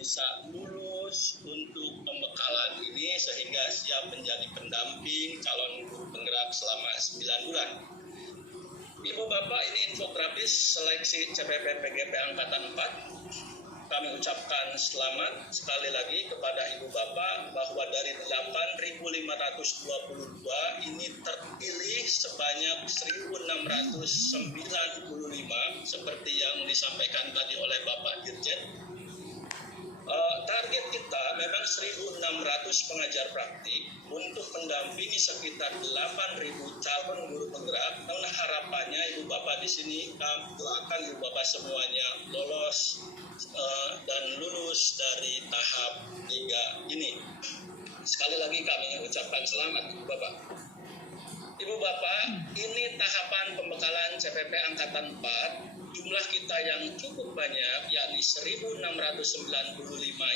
bisa lulus untuk pembekalan ini sehingga siap menjadi pendamping calon guru penggerak selama 9 bulan. Ibu Bapak, ini infografis seleksi CPP PGP Angkatan 4. Kami ucapkan selamat sekali lagi kepada Ibu Bapak bahwa dari 8.522 ini terpilih sebanyak 1.695 seperti yang disampaikan tadi oleh Bapak Dirjen. Target kita memang 1.600 pengajar praktik untuk mendampingi sekitar 8.000 calon guru penggerak. Namun harapannya Ibu Bapak di sini akan Ibu Bapak semuanya lolos dan lulus dari tahap 3 ini. Sekali lagi kami ucapkan selamat Ibu Bapak. Ibu Bapak, ini tahapan pembekalan CPP Angkatan 4. Jumlah kita yang cukup banyak, yakni 1.695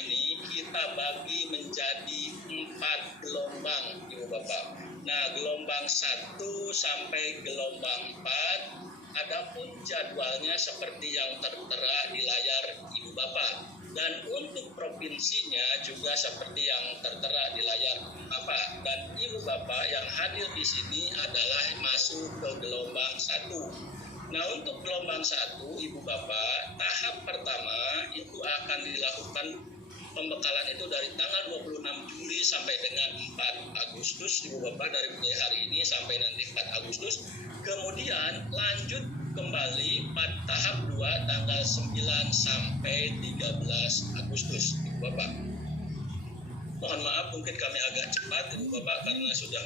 ini kita bagi menjadi 4 gelombang, Ibu Bapak. Nah, gelombang 1 sampai gelombang 4, adapun jadwalnya seperti yang tertera di layar Ibu Bapak. Dan untuk provinsinya juga seperti yang tertera di layar Bapak. Dan Ibu Bapak yang hadir di sini adalah masuk ke gelombang 1. Nah, untuk gelombang 1, Ibu Bapak, tahap pertama itu akan dilakukan pembekalan itu dari tanggal 26 Juli sampai dengan 4 Agustus, Ibu Bapak, dari mulai hari ini sampai nanti 4 Agustus. Kemudian lanjut kembali pada tahap 2 tanggal 9 sampai 13 Agustus, Ibu Bapak. Mohon maaf mungkin kami agak cepat, Ibu Bapak, karena sudah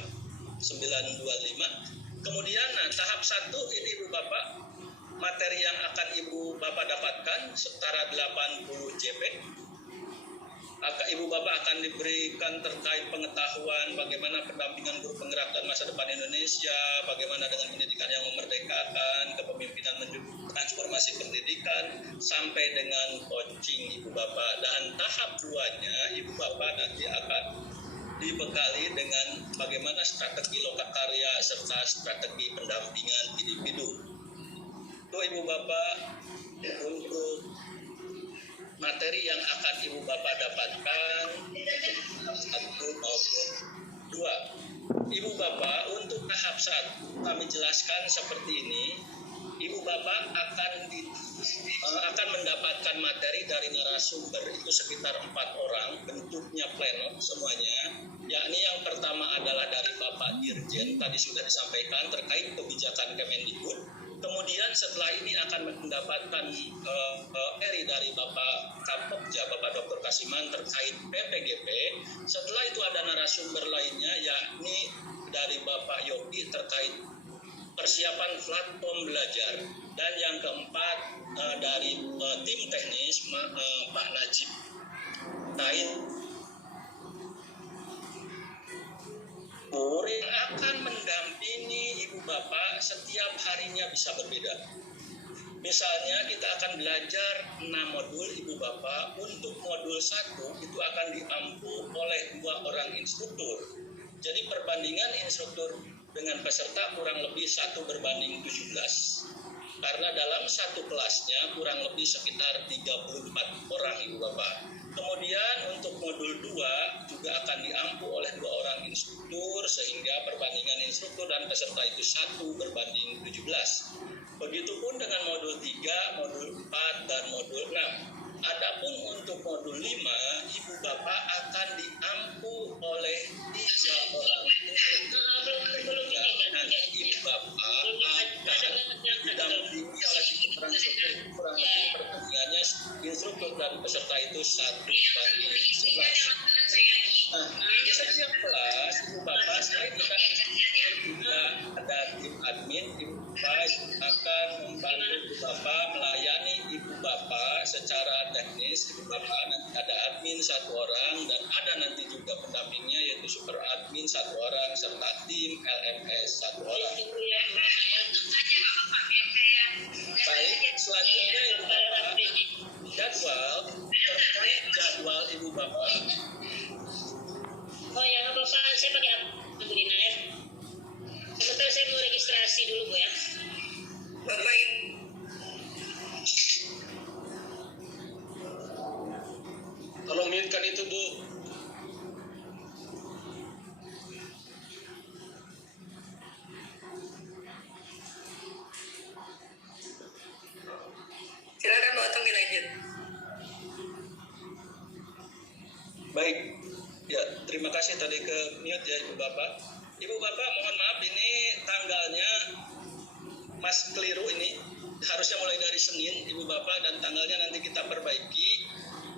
9.25. Kemudian tahap 1 ini Ibu Bapak, materi yang akan Ibu Bapak dapatkan setara 80 JP. Ibu Bapak akan diberikan terkait pengetahuan bagaimana pendampingan guru penggerak dan masa depan Indonesia, bagaimana dengan pendidikan yang memerdekakan, kepemimpinan menuju transformasi pendidikan, sampai dengan coaching Ibu Bapak. Dan tahap 2-nya Ibu Bapak nanti akan dibekali dengan bagaimana strategi lokakarya serta strategi pendampingan individu. Itu Ibu Bapak untuk materi yang akan Ibu Bapak dapatkan 1 maupun 2. Ibu Bapak untuk tahap 1 kami jelaskan seperti ini. Ibu Bapak akan mendapatkan materi dari narasumber itu sekitar 4 orang, bentuknya pleno semuanya. Yakni yang pertama adalah dari Bapak Dirjen, tadi sudah disampaikan terkait kebijakan Kemendikbud. Kemudian setelah ini akan mendapatkan materi dari Bapak Kapokja, Bapak Dr. Kasiman terkait PPGP. Setelah itu ada narasumber lainnya, yakni dari Bapak Yogi terkait persiapan platform belajar. Dan yang keempat dari tim teknis Pak Najib. Yang akan mendampingi Ibu Bapak setiap harinya bisa berbeda. Misalnya kita akan belajar 6 modul Ibu Bapak. Untuk modul 1 itu akan diampu oleh 2 orang instruktur. Jadi perbandingan instruktur dengan peserta kurang lebih 1 berbanding 17. Karena dalam satu kelasnya kurang lebih sekitar 34 orang Ibu Bapak. Kemudian untuk modul 2 juga akan diampu oleh 2 orang instruktur sehingga perbandingan instruktur dan peserta itu 1 berbanding 17. Begitupun dengan modul 3, modul 4, dan modul 6. Adapun untuk modul 5, Ibu Bapak akan diampu oleh 3 orang instruktur. Ibu Bapak akan didampingi oleh 3 orang instruktur. Kurang lebih perbandingannya instruktur dan peserta itu 1 banding 11. Nah, di setiap kelas Ibu Bapak selain kita juga ada tim admin. Ibu Bapak akan membantu Ibu Bapak melayani Ibu Bapak secara teknis. Ibu Bapak nanti ada admin 1 orang dan ada nanti juga pendampingnya yaitu super admin 1 orang serta tim LMS 1 orang. Baik, selanjutnya Ibu Bapak, jadwal terkait jadwal Ibu Bapak. Oh ya, nggak apa-apa, saya pakai Bu Dina ya. Sebentar saya mau registrasi dulu Bu ya. Bapak menginginkan itu, Bu. Silakan Pak Otong dilanjut. Baik, ya terima kasih tadi ke mute ya Ibu Bapak. Ibu Bapak mohon maaf ini tanggalnya Mas keliru ini. Harusnya mulai dari Senin Ibu Bapak dan tanggalnya nanti kita perbaiki.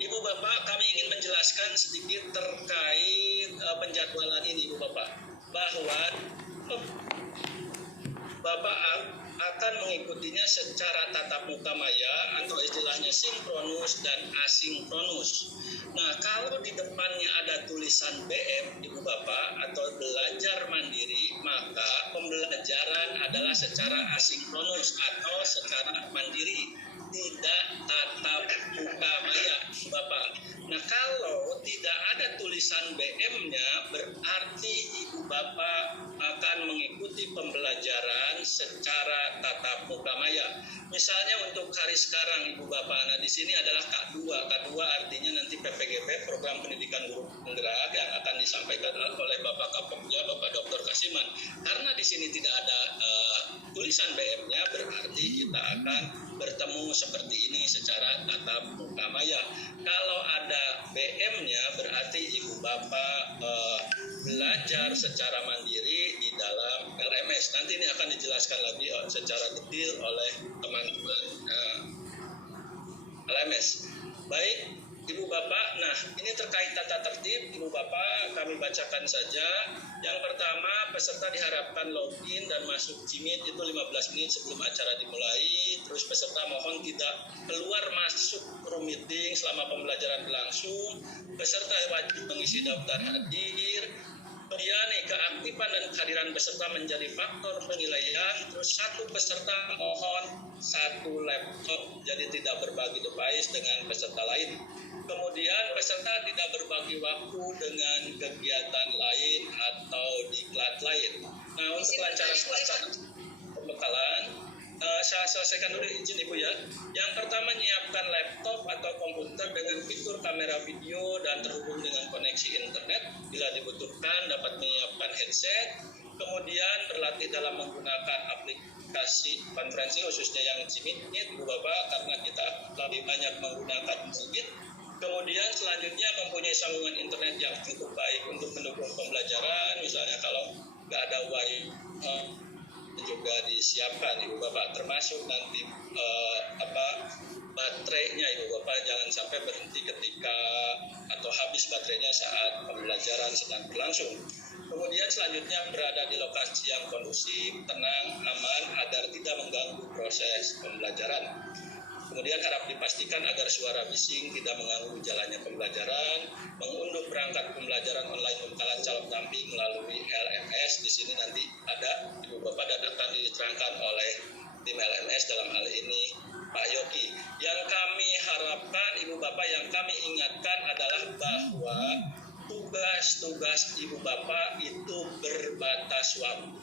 Ibu Bapak kami ingin menjelaskan sedikit terkait penjadwalan ini Ibu Bapak. Bahwa Bapak akan mengikutinya secara tatap muka maya atau istilahnya sinkronus dan asinkronus. Nah, kalau di depannya ada tulisan BM, Ibu Bapak, atau belajar mandiri, maka pembelajaran adalah secara asinkronus atau secara mandiri, tidak tatap muka maya, Ibu Bapak. Nah, kalau tidak ada tulisan BM-nya, berarti Ibu Bapak akan mengikuti pembelajaran secara tatap muka maya. Misalnya untuk hari sekarang Ibu Bapak, nah di sini adalah K2. K2 artinya nanti PPGP, Program Pendidikan Guru Penggerak, yang akan disampaikan oleh Bapak Kapolja, Bapak Dr. Kasiman. Karena di sini tidak ada tulisan BM-nya, berarti kita akan bertemu seperti ini secara tatap muka maya. Kalau ada BM-nya, berarti Ibu Bapak belajar secara mandiri di dalam LMS. Nanti ini akan dijelaskan lagi secara detail oleh teman-teman LMS. Baik, Ibu Bapak, nah ini terkait tata tertib, Ibu Bapak kami bacakan saja. Yang pertama, peserta diharapkan login dan masuk Jimit itu 15 menit sebelum acara dimulai. Terus peserta mohon tidak keluar masuk room meeting selama pembelajaran berlangsung. Peserta wajib mengisi daftar hadir. Kemudian keaktifan dan kehadiran peserta menjadi faktor penilaian. Terus satu peserta mohon satu laptop, jadi tidak berbagi device dengan peserta lain. Kemudian peserta tidak berbagi waktu dengan kegiatan lain atau diklat lain. Nah, untuk lancaran pembekalan, saya selesaikan dulu izin Ibu ya. Yang pertama, menyiapkan laptop atau komputer dengan fitur kamera video dan terhubung dengan koneksi internet. Bila dibutuhkan dapat menyiapkan headset. Kemudian berlatih dalam menggunakan aplikasi konferensi khususnya yang Jimit Ibu Bapak, karena kita lebih banyak menggunakan Jimit. Kemudian selanjutnya mempunyai sambungan internet yang cukup baik untuk mendukung pembelajaran. Misalnya kalau nggak ada wifi juga disiapkan Ibu Bapak, termasuk nanti baterainya Ibu Bapak jangan sampai berhenti ketika atau habis baterainya saat pembelajaran sedang berlangsung. Kemudian selanjutnya berada di lokasi yang kondusif, tenang, aman agar tidak mengganggu proses pembelajaran. Kemudian harap dipastikan agar suara bising tidak mengganggu jalannya pembelajaran. Mengunduh perangkat pembelajaran online pembekalan calon damping melalui LMS. Di sini nanti ada Ibu Bapak dan akan diterangkan oleh tim LMS, dalam hal ini Pak Yogi. Yang kami harapkan Ibu Bapak, yang kami ingatkan adalah bahwa tugas-tugas Ibu Bapak itu berbatas waktu.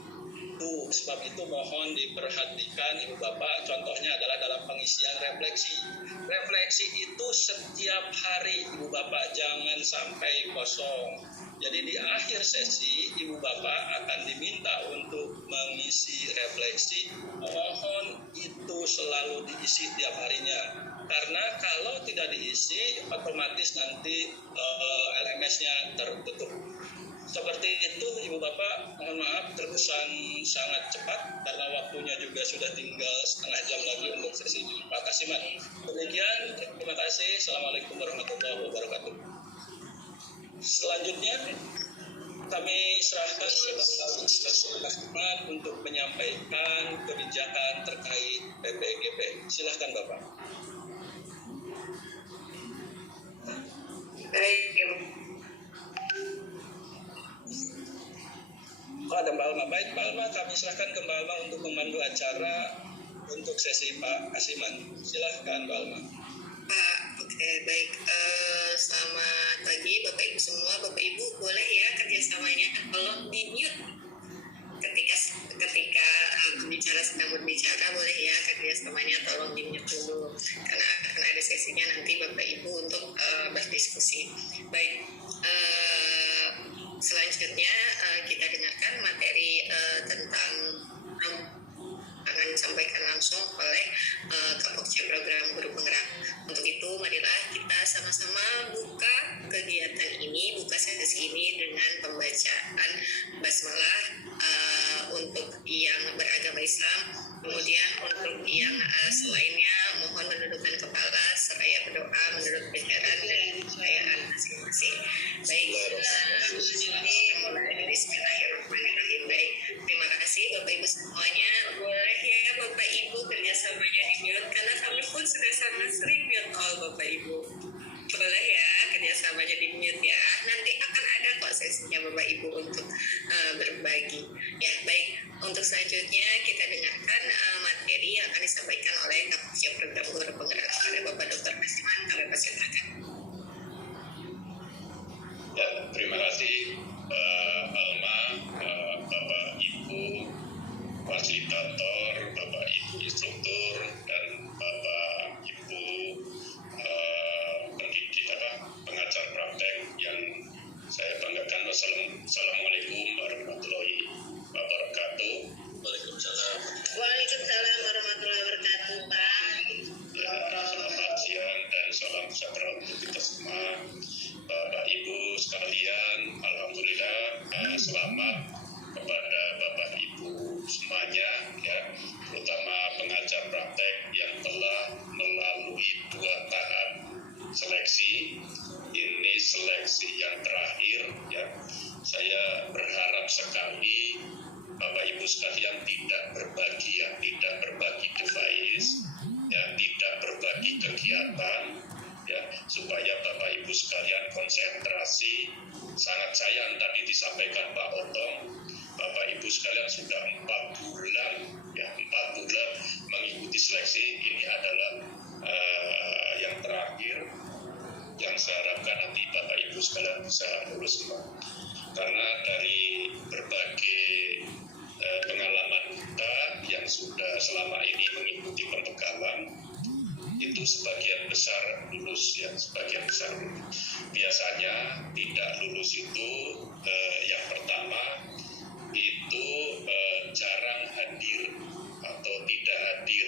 Sebab itu mohon diperhatikan Ibu Bapak, contohnya adalah dalam pengisian refleksi. Refleksi itu setiap hari Ibu Bapak, jangan sampai kosong. Jadi di akhir sesi Ibu Bapak akan diminta untuk mengisi refleksi. Mohon itu selalu diisi tiap harinya. Karena kalau tidak diisi otomatis nanti LMS-nya tertutup. Seperti itu Ibu Bapak, mohon maaf terkesan sangat cepat karena waktunya juga sudah tinggal setengah jam lagi untuk sesi Pak Kasiman. Demikian, terima kasih. Assalamualaikum warahmatullahi wabarakatuh. Selanjutnya kami serahkan kepada Pak Kasiman untuk menyampaikan kebijakan terkait PPGP. Silahkan Bapak. Baik, Ibu. Ada Mbak Alma. Baik Mbak Alma, kami serahkan ke Mbak Alma untuk memandu acara untuk sesi Pak Kasiman. Silahkan Mbak Alma. Pak, oke, baik. Selamat pagi Bapak Ibu semua. Bapak Ibu boleh ya kerjasamanya tolong di mute ketika pembicara sedang berbicara, boleh ya kerjasamanya tolong di mute dulu karena akan ada sesinya nanti Bapak Ibu untuk berdiskusi. Baik, selanjutnya kita dengarkan materi tentang akan disampaikan langsung oleh Kapokja Program Guru Penggerak. Untuk itu, marilah kita sama-sama buka kegiatan ini, buka sesi ini dengan pembacaan basmalah untuk yang beragama Islam. Kemudian untuk yang selainnya, mohon menundukkan kepala seraya berdoa menurut ajaran dan kepercayaan masing-masing. Baik, mulai Bismillahirrahmanirrahim. Baik, terima kasih Bapak Ibu semuanya. Boleh ya Bapak Ibu kerjasamanya di mute, karena kami pun sudah sangat sering mute Bapak Ibu. Boleh ya kerjasamanya di mute ya. Nanti akan ada kok sesinya Bapak Ibu untuk berbagi. Ya baik, untuk selanjutnya kita dengarkan materi yang akan disampaikan oleh Kapokja Program Guru Penggerak oleh Bapak Dr. Kasiman. Kami persilakan. Ya, terima kasih Alma, Bapak Ibu fasilitator, Bapak Ibu instruktur, dan Bapak Ibu pendidik pengajar praktek yang saya banggakan. Wassalamualaikum warahmatullahi wabarakatuh. Waalaikumsalam. Waalaikumsalam warahmatullahi wabarakatuh, Pak. Ya, selamat siang dan salam sejahtera untuk kita semua. Bapak Ibu sekalian, alhamdulillah selamat kepada Bapak Ibu semuanya, ya, terutama pengajar praktek yang telah melalui 2 tahap seleksi. Ini seleksi yang terakhir, ya. Saya berharap sekali Bapak Ibu sekalian tidak berbagi device, ya, tidak berbagi kegiatan, ya, supaya Bapak Ibu sekalian konsentrasi. Sangat sayang tadi disampaikan Pak Otong, Bapak Ibu sekalian sudah 4 bulan, ya, 4 bulan mengikuti seleksi. Ini adalah yang terakhir, yang saya harapkan nanti Bapak Ibu sekalian bisa lulus semua. Karena dari berbagai pengalaman kita yang sudah selama ini mengikuti pembekalan, itu sebagian besar lulus, ya, sebagian besar lulus. Biasanya tidak lulus itu yang pertama itu jarang hadir atau tidak hadir,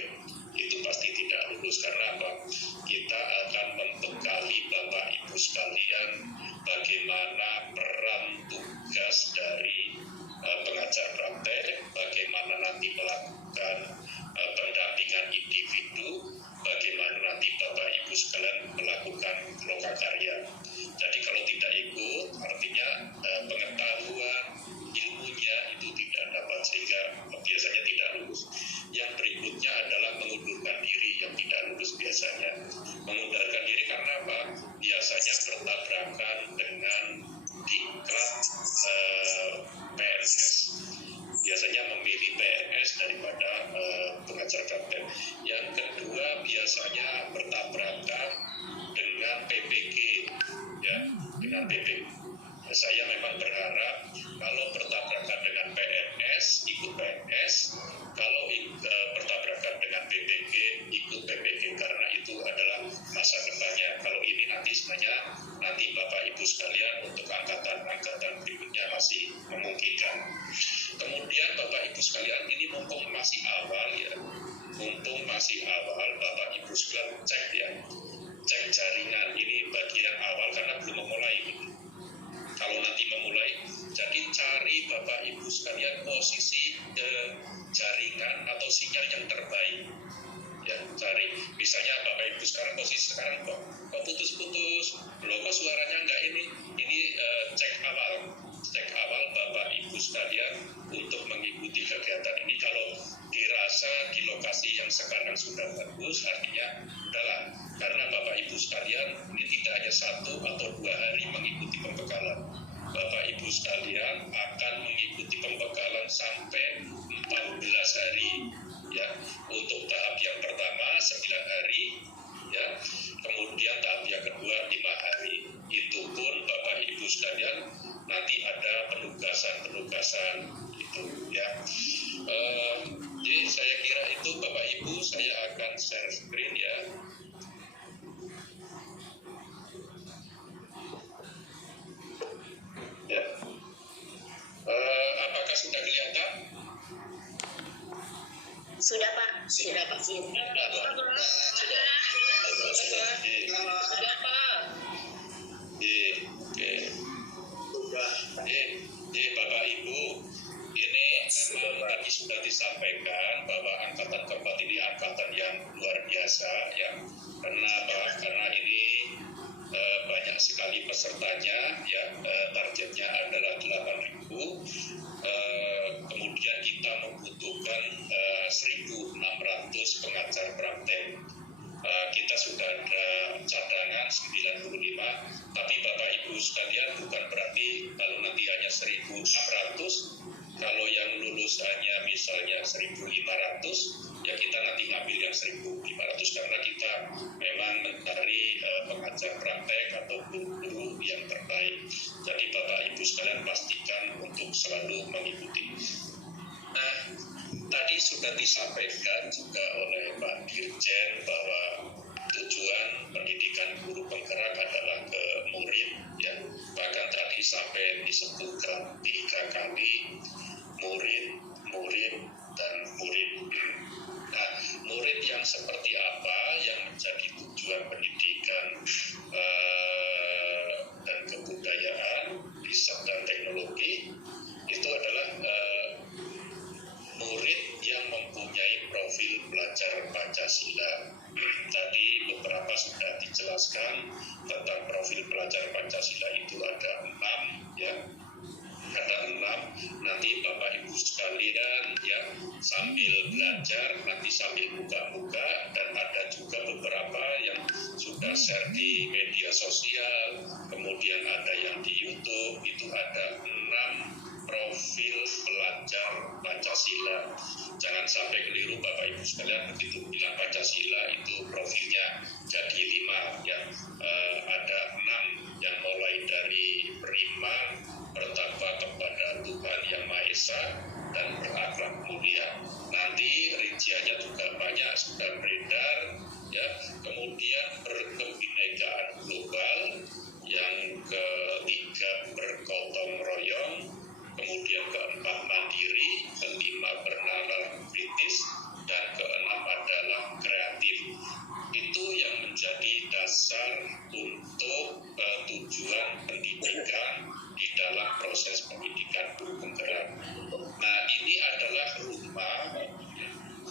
itu pasti tidak lulus. Karena apa? Kita akan membekali Bapak Ibu sekalian bagaimana peran tugas dari pengajar praktek, bagaimana nanti melakukan pendampingan individu, bagaimana nanti Bapak Ibu sekalian melakukan lokakarya. Jadi kalau tidak ikut, artinya pengetahuan ilmunya itu tidak dapat, sehingga biasanya tidak lulus. Yang berikutnya adalah mengundurkan diri, yang tidak lulus biasanya. Mengundurkan diri karena apa? Biasanya bertabrakan dengan diklat PNS. Biasanya memilih PNS daripada pengajar praktek. Yang kedua biasanya bertabrakan dengan PPG, ya, dengan PPG. Saya memang berharap kalau bertabrakan dengan PNS, ikut PNS. Kalau bertabrakan dengan PPG, ikut PPG, karena itu adalah masa depannya. Kalau ini nanti sebenarnya nanti Bapak Ibu sekalian untuk angkatan berikutnya masih memungkinkan. Kemudian Bapak Ibu sekalian, ini mumpung masih awal, ya, mumpung masih awal, Bapak Ibu sekalian cek, ya, cek jaringan. Ini bagian awal karena belum memulai. Kalau nanti memulai, jadi cari Bapak Ibu sekalian posisi jaringan atau sinyal yang terbaik, ya, cari. Misalnya Bapak Ibu sekarang posisi sekarang kok putus-putus, loh kok suaranya enggak ini cek awal Bapak Ibu sekalian untuk mengikuti kegiatan ini. Kalau dirasa di lokasi yang sekarang sudah bagus, artinya udahlah, karena Bapak Ibu sekalian ini tidak hanya 1 atau 2 hari mengikuti pembekalan. Bapak Ibu sekalian akan mengikuti pembekalan sampai 14 hari, ya. Untuk tahap yang pertama 9 hari, ya. Kemudian tahap yang kedua 5 hari. Itu pun Bapak Ibu sekalian nanti ada penugasan itu, ya. Jadi saya kira itu Bapak Ibu, saya akan share screen, ya. bisa ya, karena ini banyak sekali pesertanya ya, targetnya adalah 8.000. Kemudian kita membutuhkan 1.600 pengajar praktek. Kita sudah ada cadangan 95, tapi Bapak Ibu sekalian bukan berarti kalau nanti hanya 1.600, kalau yang lulus hanya misalnya 1.500, ya kita nanti ngambil yang 1.500 karena kita memang mencari pengajar praktek atau guru yang terbaik. Jadi Bapak Ibu sekalian pastikan untuk selalu mengikuti. Nah, tadi sudah disampaikan juga oleh Pak Dirjen bahwa tujuan pendidikan guru penggerak adalah ke murid, ya. Bahkan tadi sampai disebutkan 3 kali murid, dan murid. Nah, murid yang seperti apa yang menjadi tujuan pendidikan dan kebudayaan, riset dan teknologi itu adalah murid yang mempunyai profil belajar Pancasila. Tadi beberapa sudah dijelaskan tentang profil belajar Pancasila itu ada 6 ya. Ada 6. Nanti Bapak Ibu sekalian ya sambil belajar nanti sambil buka-buka, dan ada juga beberapa yang sudah share di media sosial, kemudian ada yang di YouTube, itu ada 6 profil belajar Pancasila. Jangan sampai keliru Bapak Ibu sekalian, begitu bilang Pancasila itu profilnya jadi 5 ya. Ada 6 yang mulai dari beriman, bertakwa kepada Tuhan Yang Maha Esa, dan berakhlak mulia. Nanti rinciannya juga banyak sudah beredar ya. Kemudian berkebinekaan global, yang ketiga bergotong royong, kemudian keempat mandiri, kelima bernalar kritis, dan keenam adalah kreatif. Itu yang menjadi dasar untuk tujuan pendidikan di dalam proses pendidikan guru penggerak. Nah, ini adalah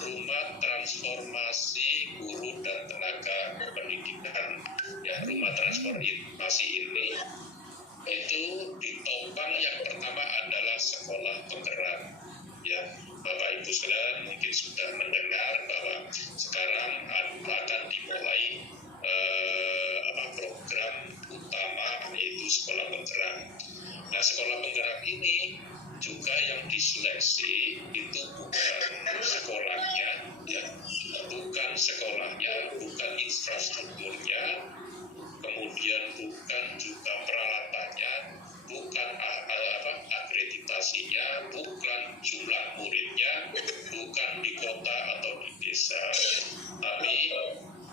rumah transformasi guru dan tenaga pendidikan. Ya, rumah transformasi ini itu ditopang yang pertama adalah sekolah penggerak. Ya, Bapak Ibu sekalian mungkin sudah mendengar bahwa sekarang akan dimulai program utama, yaitu sekolah penggerak. Nah, sekolah penggerak ini juga yang diseleksi itu bukan infrastrukturnya, kemudian bukan juga peralatannya, bukan akreditasinya, bukan jumlah muridnya, bukan di kota atau di desa, tapi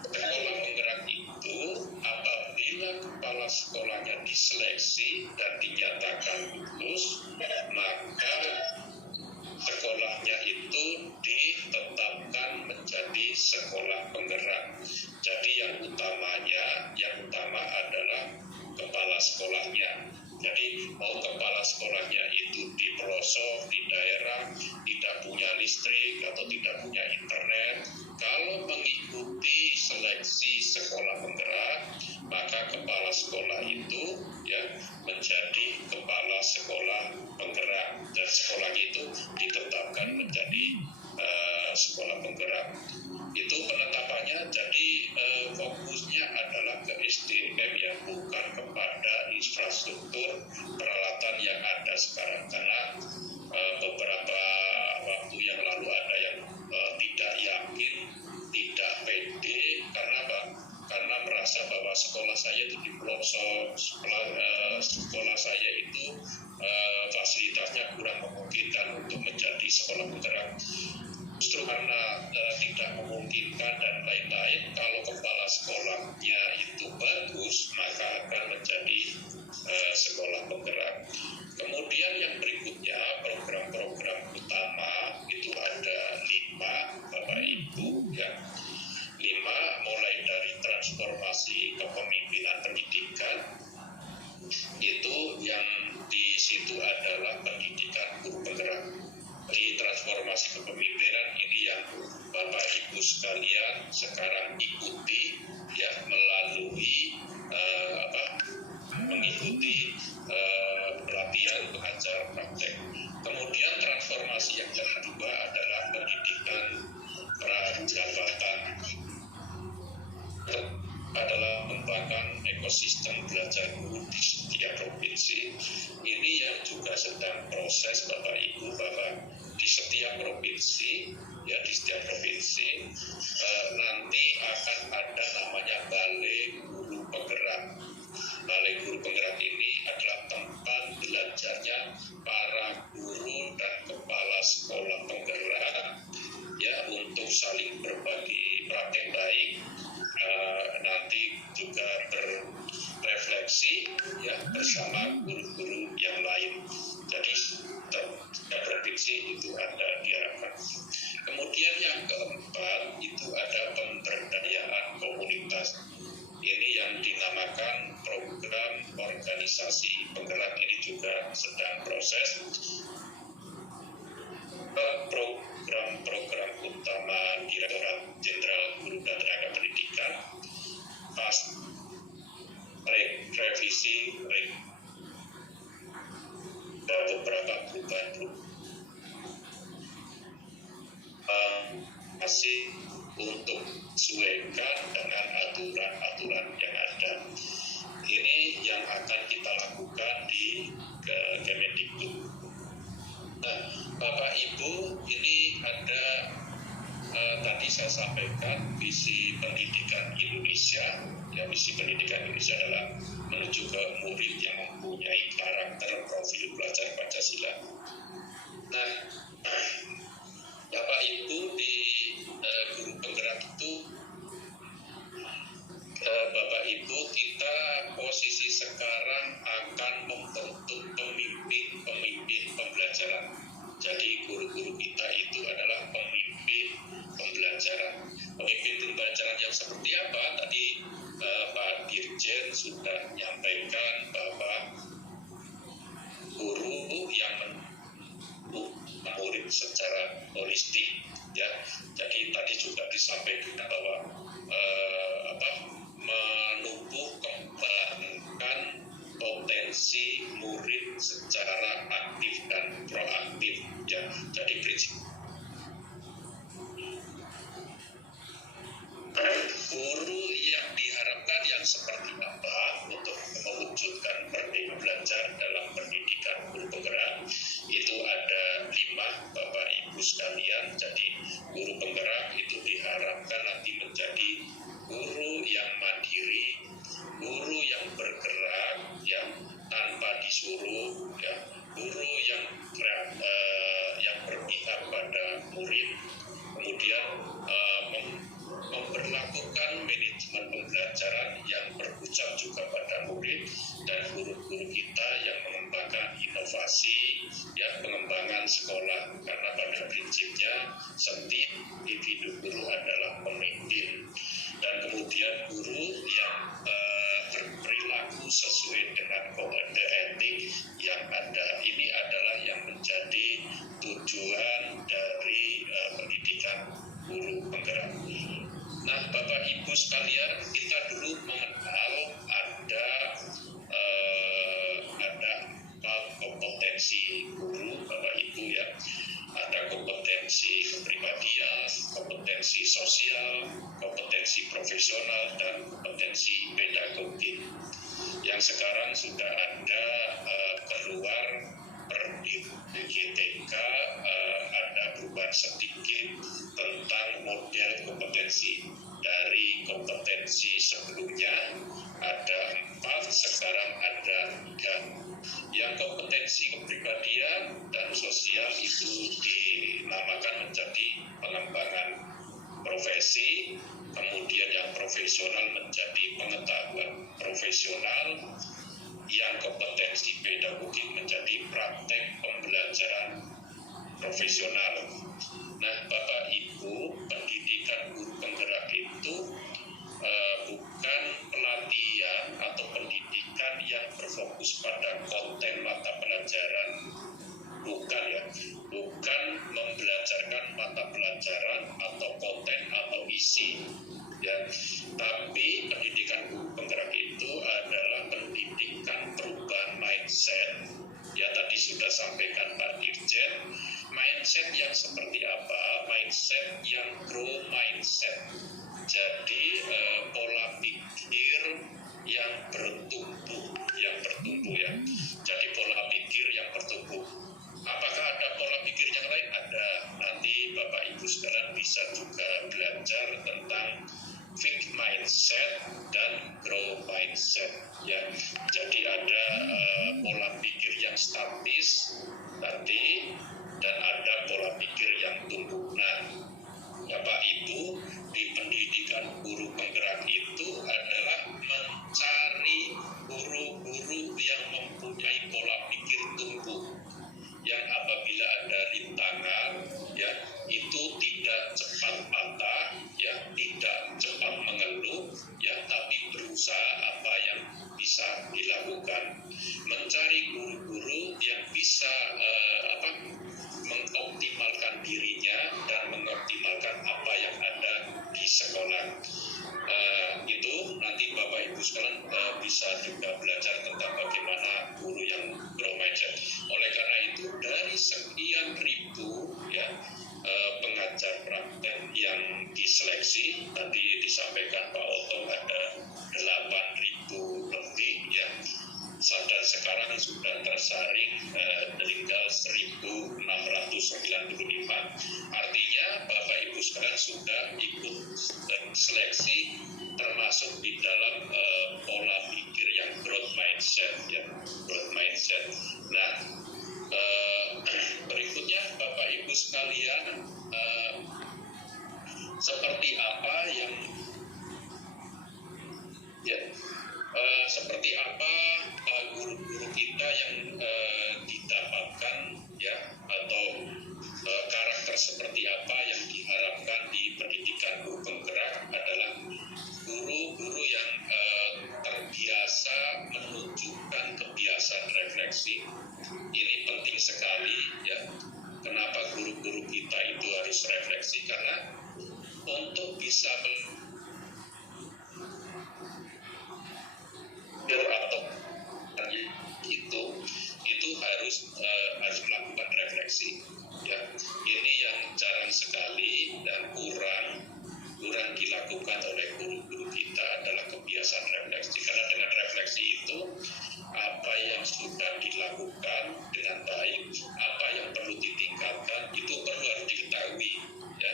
sekolah penggerak itu apabila kepala sekolahnya diseleksi dan dinyatakan lulus, maka sekolahnya itu ditetapkan menjadi sekolah penggerak. Jadi yang utama adalah kepala sekolahnya. Jadi mau kepala sekolahnya itu di pelosok, di daerah, tidak punya listrik atau tidak punya internet, kalau mengikuti seleksi sekolah penggerak, maka kepala sekolah itu ya menjadi kepala sekolah penggerak, dan sekolahnya itu ditetapkan menjadi sekolah penggerak. Itu penetapannya, jadi fokusnya adalah ke SDM ya, bukan kepada infrastruktur peralatan yang ada sekarang. Karena beberapa waktu yang lalu ada yang tidak yakin, tidak pede, karena merasa bahwa sekolah saya itu di pelosok, sekolah saya itu fasilitasnya kurang memungkinkan untuk menjadi sekolah penggerak. Justru karena tidak memungkinkan dan lain-lain, kalau kepala sekolahnya itu bagus, maka akan menjadi sekolah penggerak. Kemudian yang berikutnya, program-program utama itu ada 5, Bapak Ibu ya. 5 mulai dari transformasi kepemimpinan pendidikan, itu yang di situ adalah pendidikan guru penggerak. Di transformasi kepemimpinan ini yang Bapak Ibu sekalian sekarang ikuti ya melalui mengikuti pelatihan pengajar praktek. Kemudian transformasi yang kedua adalah pendidikan prajabatan, adalah mengembangkan ekosistem belajar guru di setiap provinsi. Ini yang juga sedang proses Bapak Ibu, bahwa di setiap provinsi nanti akan ada namanya balai guru penggerak. Balai guru penggerak ini adalah tempat belajarnya para guru dan kepala sekolah penggerak ya, untuk saling berbagi praktek baik, nanti juga berrefleksi ya bersama guru-guru yang lain. Jadi setiap provinsi itu ada diharapkan. Kemudian yang keempat itu ada pemberdayaan komunitas. Ini yang dinamakan program organisasi penggerak, ini juga sedang proses. Program utama Direktorat Jenderal Guru dan Tenaga Pendidikan pas revisi beberapa perubahan masih untuk sesuaikan dengan aturan-aturan yang ada. Ini yang akan kita lakukan di Kemendikbud. Nah, Bapak Ibu, ini ada tadi saya sampaikan visi pendidikan Indonesia. Ya, visi pendidikan Indonesia adalah menuju ke murid yang mempunyai karakter profil belajar Pancasila. Nah, Bapak Ibu di guru penggerak itu, Bapak Ibu, kita posisi sekarang akan membentuk pemimpin pembelajaran. Jadi guru-guru kita itu adalah pemimpin pembelajaran. Pemimpin pembelajaran yang seperti apa? Tadi Pak Dirjen sudah menyampaikan bahwa guru yang murid secara holistik ya. Jadi tadi juga disampaikan bahwa menumbuh kembangkan potensi murid secara aktif dan proaktif ya. Jadi prinsip guru yang diharapkan yang seperti apa untuk mewujudkan merdeka belajar dalam pendidikan guru penggerak itu ada 5 Bapak Ibu sekalian. Jadi guru penggerak itu diharapkan nanti menjadi guru yang mandiri, guru yang bergerak ya tanpa disuruh ya, guru yang berpihak pada murid, kemudian memperlakukan manajemen pembelajaran yang berucap juga pada murid, dan guru-guru kita yang mengembangkan inovasi ya, pengembangan sekolah, karena pada prinsipnya setiap individu guru adalah pemimpin, dan kemudian guru yang berperilaku sesuai dengan kode etik yang ada. Ini adalah yang menjadi tujuan dari pendidikan guru penggerak. Nah, Bapak Ibu sekalian, kita dulu mengenal ada kompetensi guru, Bapak Ibu ya. Ada kompetensi kepribadian, kompetensi sosial, kompetensi profesional, dan kompetensi pedagogik. Yang sekarang sudah ada keluar per DGTK, ada perubahan sedikit tentang model kompetensi. Dari kompetensi sebelumnya ada 4, sekarang ada 3. Yang kompetensi kepribadian dan sosial itu dinamakan menjadi pengembangan profesi, kemudian yang profesional menjadi pengetahuan profesional, yang kompetensi pedagogik menjadi praktek pembelajaran profesional. Nah, Bapak Ibu, pendidikan guru penggerak itu bukan pelatihan atau pendidikan yang berfokus pada konten mata pelajaran bukan membelajarkan mata pelajaran atau konten atau isi, ya. Tapi pendidikan guru penggerak itu adalah pendidikan perubahan mindset. Ya, tadi sudah sampaikan Pak Dirjen, mindset yang seperti apa? Mindset yang grow mindset. Jadi pola pikir yang bertumbuh ya. Jadi pola pikir yang bertumbuh. Apakah ada pola pikir yang lain? Ada. Nanti Bapak Ibu sekalian bisa juga belajar tentang fixed mindset dan grow mindset ya. Jadi ada pola pikir yang statis tadi dan ada pola pikir yang tumbuh. Nah, Bapak Ibu, di pendidikan guru penggerak itu adalah mencari guru-guru yang mempunyai pola pikir tumbuh, yang apabila ada rintangan ya itu tidak cepat patah ya, tidak cepat mengeluh ya, tapi berusaha apa yang bisa dilakukan. Mencari guru-guru yang bisa mengoptimalkan dirinya dan mengoptimalkan apa yang ada di sekolah. Itu nanti Bapak Ibu sekalian bisa juga belajar tentang bagaimana guru yang grow mindset. Oleh karena itu dari sekian ribu ya pengajar praktek yang diseleksi, tadi disampaikan Pak Oto ada 8.000 lebih ya. Dan sekarang sudah tersaring tinggal 1.695. Artinya Bapak Ibu sekarang sudah ikut seleksi termasuk di dalam pola pikir yang growth mindset ya, growth mindset. Nah, berikutnya Bapak Ibu sekalian, seperti apa yang ya seperti apa guru-guru kita yang didapatkan ya, atau karakter seperti apa yang diharapkan di pendidikan guru penggerak adalah guru-guru yang terbiasa menunjukkan kebiasaan refleksi. Ini penting sekali ya. Kenapa guru-guru kita itu harus refleksi? Karena untuk bisa atau itu harus melakukan refleksi ya. Ini yang jarang sekali dan kurang dilakukan oleh guru-guru kita adalah kebiasaan refleksi. Karena dengan refleksi itu apa yang sudah dilakukan dengan baik, apa yang perlu ditingkatkan itu harus diketahui ya.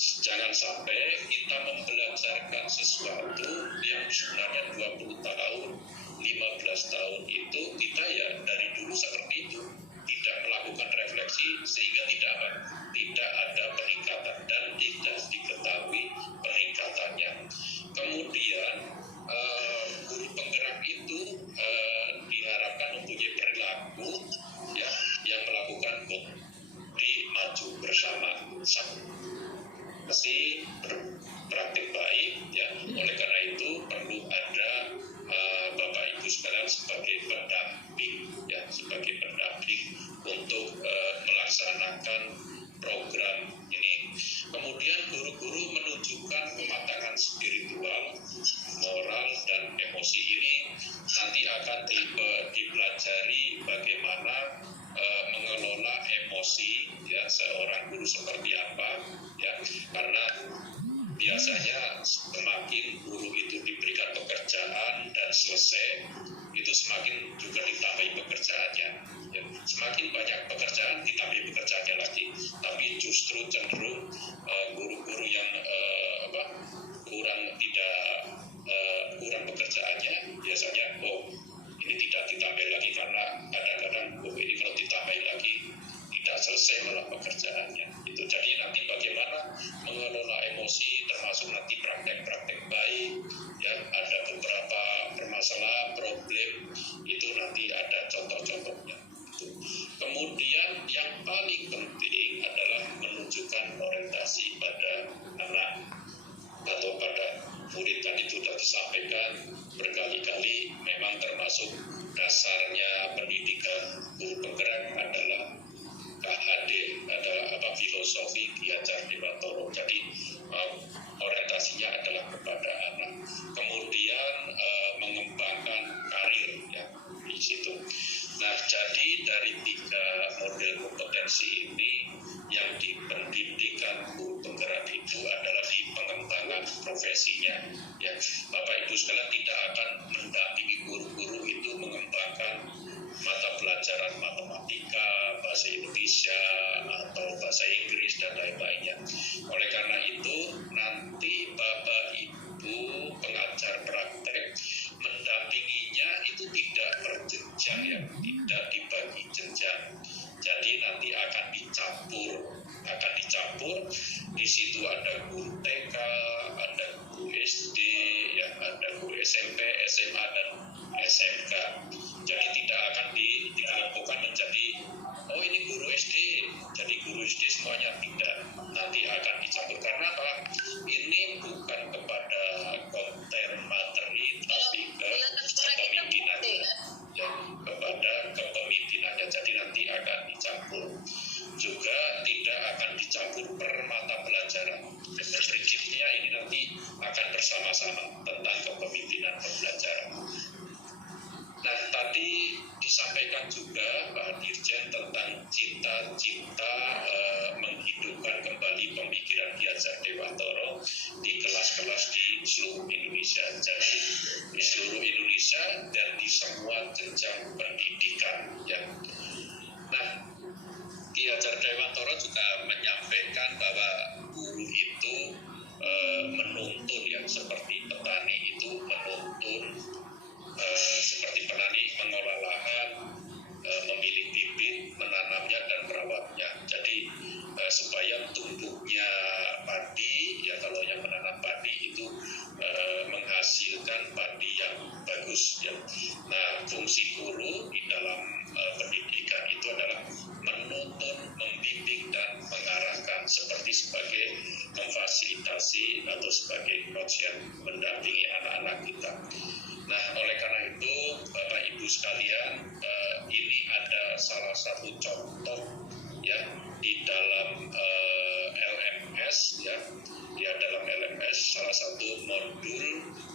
Jangan sampai kita membelajarkan sesuatu yang sebenarnya 20 tahun, 15 tahun itu kita ya dari dulu seperti itu, tidak melakukan refleksi sehingga tidak ada peningkatan dan tidak diketahui peningkatannya. Kemudian guru penggerak itu diharapkan mempunyai perilaku ya yang melakukan di maju bersama mesti berpraktik baik ya. Oleh karena itu perlu ada Bapak Ibu sekalian sebagai pendamping ya, sebagai pendamping untuk melaksanakan program ini. Kemudian guru-guru menunjukkan kematangan spiritual, moral dan emosi. Ini nanti akan dipelajari bagaimana mengelola emosi ya, seorang guru seperti apa ya, karena biasanya semakin guru itu diberikan pekerjaan dan selesai, itu semakin juga ditambahi pekerjaannya ya. Semakin banyak pekerjaan ditambahi pekerjaannya lagi, tapi justru cenderung guru-guru yang kurang pekerjaannya biasanya ini tidak ditambah lagi, karena kadang-kadang ini kalau ditambah lagi tidak selesai malah pekerjaannya itu. Jadi nanti bagaimana mengelola emosi, termasuk nanti praktek-praktek baik ya, ada beberapa permasalahan problem itu nanti ada contoh-contohnya itu. Kemudian yang paling penting adalah menunjukkan orientasi pada anak atau pada murid. Tadi itu sudah disampaikan berkali-kali, memang termasuk dasarnya pendidikan guru penggerak adalah KHD, ada filosofi Ki Hajar Dewantara. Jadi orientasinya adalah kepada anak. Kemudian mengembangkan karir ya di situ. Nah, jadi dari 3 model kompetensi ini yang di pendidikan guru penggerak itu adalah di pengembangan profesinya. Ya, Bapak Ibu sekalian tidak akan mendampingi guru-guru itu mengembangkan mata pelajaran matematika, bahasa Indonesia, atau bahasa Inggris dan lain-lainnya. Oleh karena itu, nanti Bapak Ibu pengajar praktek mendampinginya itu tidak berjenjang ya, tidak dibagi jenjang. Jadi nanti akan dicampur. Di situ ada guru TK, ada guru SD, ya, ada guru SMP, SMA dan SMK. Jadi tidak akan dikelompokkan menjadi ini guru SD, jadi guru SD semuanya tidak. Nanti akan dicampur karena apa? Ini bukan kepada konten materi, tapi ke kepemimpinannya, ya, kepada kepemimpinannya. Jadi nanti akan dicampur. Juga tidak akan dicampur per mata pelajaran. Dan prinsipnya ini nanti akan bersama-sama tentang kepemimpinan pembelajaran. Nah, tadi disampaikan juga Pak Dirjen tentang cita-cita menghidupkan kembali pemikiran Ki Hajar Dewantara di kelas-kelas di seluruh Indonesia. Jadi di seluruh Indonesia dan di semua jenjang pendidikan. Ya. Nah, Ki Hajar Dewantara juga menyampaikan bahwa guru itu menuntun ya, seperti petani itu menuntun, seperti petani mengolah lahan, memilih bibit, menanamnya dan merawatnya. Jadi supaya tumbuhnya padi, ya kalau yang menanam padi itu menghasilkan padi yang bagus. Ya. Nah, fungsi guru di dalam pendidikan itu adalah menuntun, membimbing dan mengarahkan, seperti sebagai memfasilitasi atau sebagai coach yang mendampingi anak-anak kita. Nah, oleh karena itu, Bapak Ibu sekalian, ini ada salah satu contoh ya di dalam LMS ya, dalam LMS salah satu modul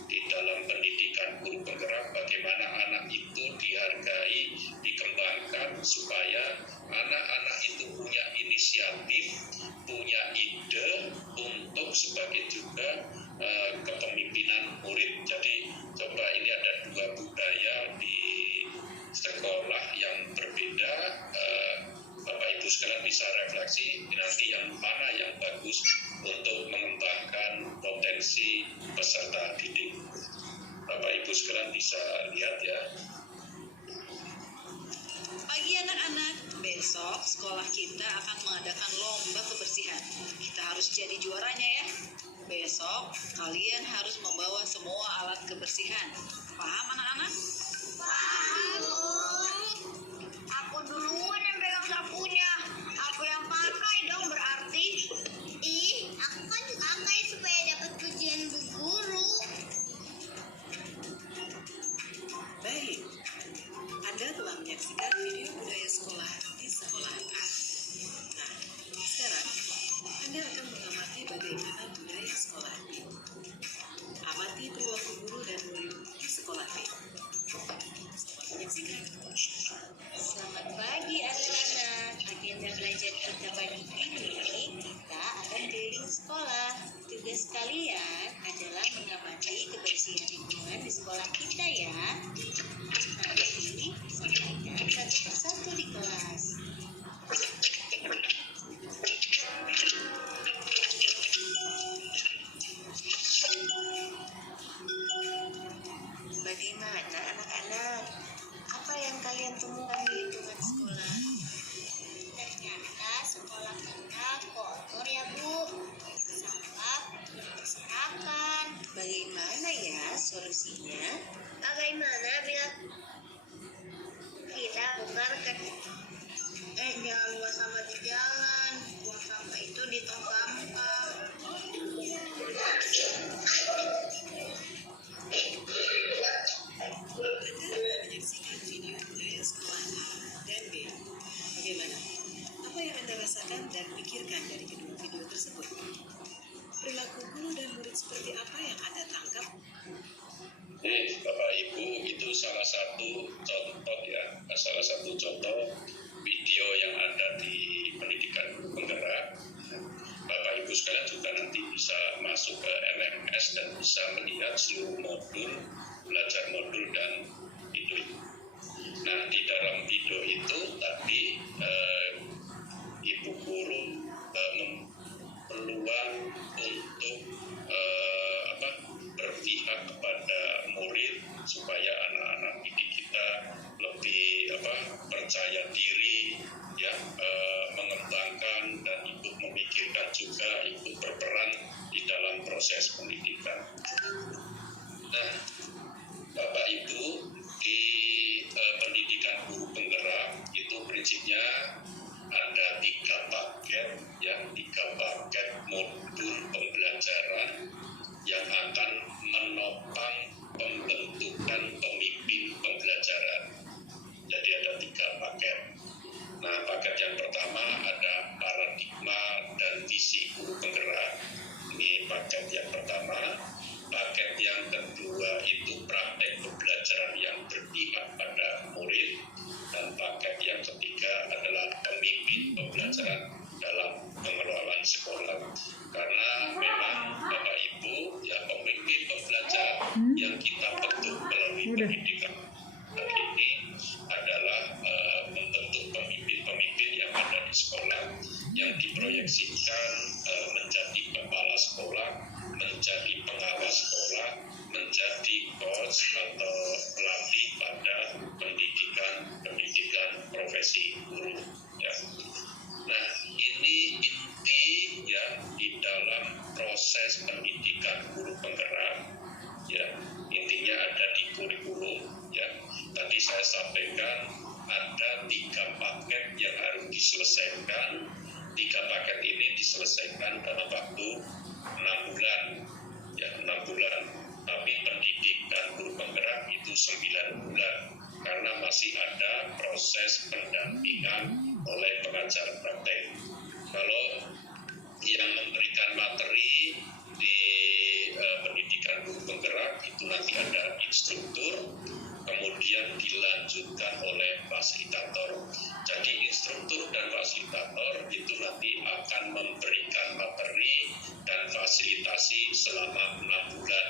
di dalam pendidikan guru penggerak, bagaimana anak itu dihargai, dikembangkan supaya anak-anak itu punya inisiatif, punya ide untuk sebagai juga kepemimpinan murid. Jadi coba ini ada 2 budaya di sekolah yang berbeda. Bapak Ibu sekalian bisa refleksi nanti yang mana yang bagus untuk mengembangkan potensi peserta didik. Bapak Ibu sekalian bisa lihat ya. Pagi anak-anak, besok sekolah kita akan mengadakan lomba kebersihan. Kita harus jadi juaranya ya. Besok kalian harus membawa semua alat kebersihan. Paham anak-anak? Paham, Bu. Aku duluan yang pegang sapunya. Aku yang pakai dong berarti. Ih, aku kan pakai supaya dapat pujian Bu Guru. Baik, Anda telah menyaksikan video budaya sekolah di sekolah A. Nah, sekarang Anda akan mengamati bagaimana budaya sekolah B. Amati perilaku guru dan murid di sekolah B. Selamat menyaksikan. Selamat pagi anak-anak. Agenda belajar kita pagi ini kita akan keliling sekolah. Tugas kalian adalah mengamati kebersihan lingkungan di sekolah kita ya. Nanti sampaikan satu persatu di kelas. Bagaimana anak-anak? Apa yang kalian temukan di lingkungan sekolah? Ternyata sekolah kita kotor ya Bu. Sampah berserakan. Bagaimana ya solusinya? Bagaimana bila kita bongkar jangan buang sampah di jalan. Buang sampah itu di tong sampah. Anda telah menyaksikan video budaya sekolah A dan B. Bagaimana? Apa contoh ya, salah satu contoh video yang ada di pendidikan guru penggerak. Bapak Ibu sekalian juga nanti bisa masuk ke LMS dan bisa melihat seluruh modul, belajar modul dan video. Nah, di dalam video itu tadi Ibu guru peluang untuk berpihak kepada murid supaya anak-anak didik kita lebih percaya diri, ya, mengembangkan dan ikut memikirkan juga, ikut berperan di dalam proses pendidikan. Nah, Bapak Ibu, di pendidikan guru penggerak itu prinsipnya ada 3 paket, ya, 3 paket modul pembelajaran yang akan menopang pembentukan pemimpin pembelajaran. Jadi ada 3 paket. Nah, paket yang pertama ada paradigma dan visi guru penggerak. Ini paket yang pertama. Paket yang kedua itu praktek pembelajaran yang berpihak pada murid. Dan paket yang ketiga adalah pemimpin pembelajaran dalam pengelolaan sekolah. Karena memang Bapak Ibu, ya, pemimpin pembelajaran yang kita bentuk melalui pendidikan ini adalah membentuk pemimpin-pemimpin yang ada di sekolah, yang diproyeksikan menjadi kepala sekolah, menjadi pengawas sekolah, menjadi coach atau pelatih pada pendidikan profesi guru, ya. Nah, ini inti, ya, di dalam proses pendidikan guru penggerak, ya. Intinya ada di kurikulum, ya. Tadi saya sampaikan ada 3 paket yang harus diselesaikan. 3 paket ini diselesaikan dalam waktu 6 bulan, ya, 6 bulan. Tapi pendidikan guru penggerak itu 9 bulan karena masih ada proses pendampingan oleh pengajar praktek. Kalau yang memberikan materi di pendidikan guru penggerak itu nanti ada instruktur, kemudian dilanjutkan oleh fasilitator. Jadi instruktur dan fasilitator itu nanti akan memberikan materi dan fasilitasi selama 6 bulan.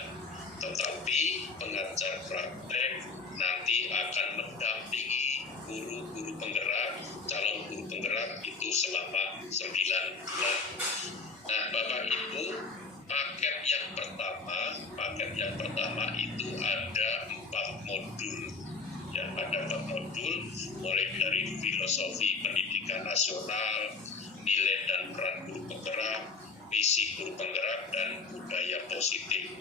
Tetapi pengajar praktek nanti akan mendampingi guru-guru penggerak, calon guru penggerak itu selama 9 bulan. Nah, Bapak Ibu, paket yang pertama itu ada 4 modul. Ya, ada 4 modul, mulai dari filosofi pendidikan nasional, nilai dan peran guru penggerak, visi guru penggerak, dan budaya positif.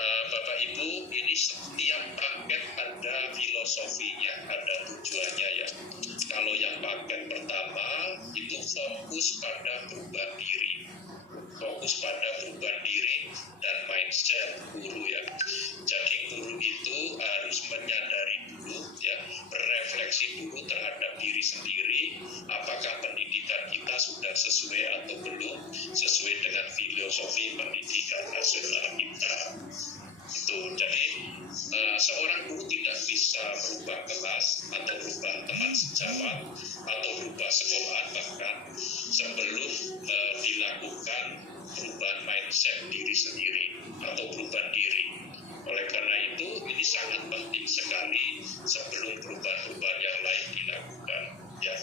Bapak Ibu, ini setiap paket ada filosofinya, ada tujuannya, ya. Kalau yang paket pertama itu fokus pada perubahan diri, dan mindset guru, ya. Jadi guru itu harus menyadari dulu, ya, berefleksi dulu terhadap diri sendiri, apakah pendidikan kita sudah sesuai atau belum sesuai dengan filosofi pendidikan nasional kita. Itu jadi seorang guru tidak bisa merubah kelas atau merubah teman sejawat atau merubah sekolah bahkan sebelum dilakukan perubahan mindset diri sendiri atau perubahan diri. Oleh karena itu ini sangat penting sekali sebelum perubahan-perubahan yang lain dilakukan, ya.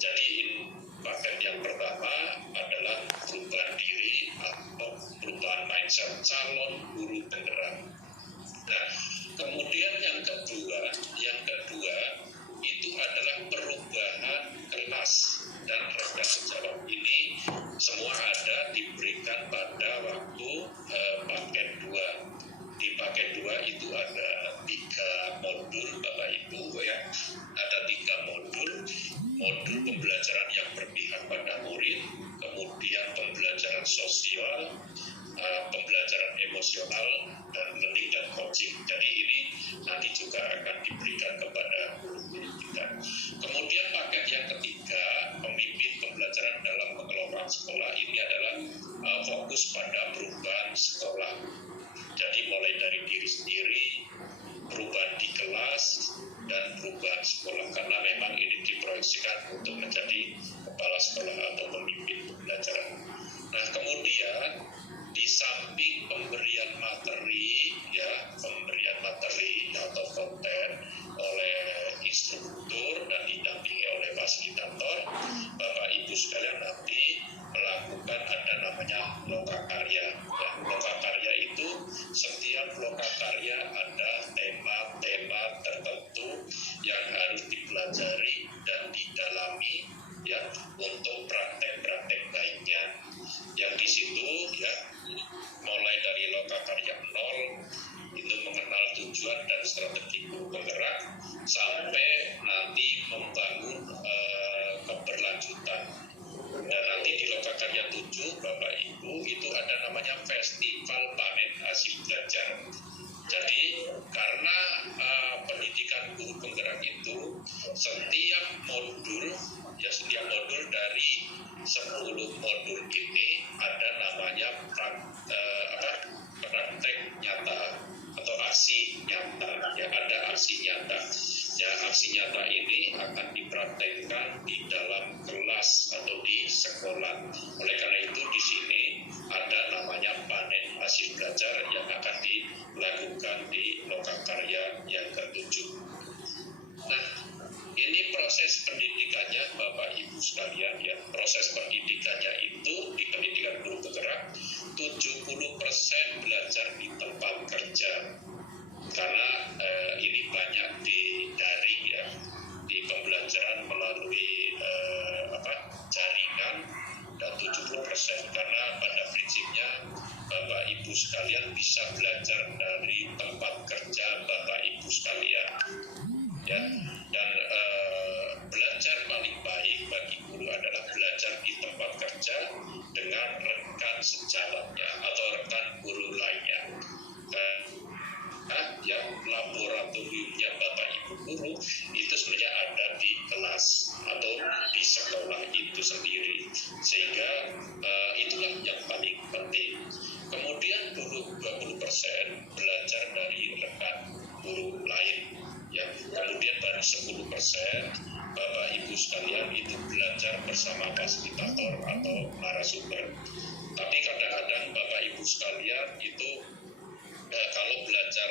Jadi paket yang pertama adalah perubahan diri atau perubahan mindset calon guru penggerak. Nah, kemudian yang kedua itu adalah perubahan kelas dan tanggung jawab. Ini semua ada diberikan pada waktu paket 2. Di paket 2 itu ada 3 modul, Bapak Ibu, ya. Ada 3 modul pembelajaran yang berpihak pada murid, kemudian pembelajaran sosial, pembelajaran emosional, dan learning dan coaching. Jadi ini nanti juga akan diberikan kepada guru-guru kita. Kemudian paket yang ketiga, pemimpin pembelajaran dalam pengelolaan sekolah, ini adalah fokus pada perubahan sekolah. Jadi mulai dari diri sendiri, perubahan di kelas, dan perubahan sekolah karena memang ini diproyeksikan untuk menjadi kepala sekolah atau pemimpin pembelajaran. Nah, kemudian di samping pemberian materi atau konten oleh instruktur dan didampingi oleh fasilitator, Bapak Ibu sekalian nanti melakukan ada namanya lokakarya. Ya, lokakarya itu setiap lokakarya ada tema-tema tertentu yang harus dipelajari dan didalami ya untuk praktek-praktek baiknya. Yang di situ ya mulai dari lokakarya 0 itu mengenal tujuan dan strategi guru penggerak sampai nanti membangun keberlanjutan. Dan nanti di lokakarya 7 Bapak Ibu itu ada namanya festival panen hasil belajar. Jadi karena pendidikan guru penggerak itu setiap modul dari 10 modul ini ada namanya praktek nyata atau aksi nyata. Ya, ada aksi nyata. Ya, aksi nyata ini akan dipraktekkan di dalam kelas atau di sekolah. Oleh karena itu di sini ada namanya panen hasil belajar yang akan dilakukan di lokakarya yang ke-7. Nah, ini proses pendidikannya Bapak Ibu sekalian ya. Proses pendidikannya itu di pendidikan guru penggerak 70% belajar di tempat kerja. Karena ini banyak di daring ya, di pembelajaran melalui jaringan dan 70% karena pada prinsipnya Bapak Ibu sekalian bisa belajar dari tempat kerja Bapak Ibu sekalian ya. Dan belajar paling baik bagi guru adalah belajar di tempat kerja dengan rekan sejalannya atau rekan guru lainnya. Yang laboratoriumnya Bapak Ibu guru itu sebenarnya ada di kelas atau di sekolah itu sendiri, sehingga itulah yang paling penting. Kemudian 20% belajar dari rekan guru lain ya. Kemudian baru 10% Bapak Ibu sekalian itu belajar bersama fasilitator atau narasumber. Tapi kadang-kadang Bapak Ibu sekalian itu kalau belajar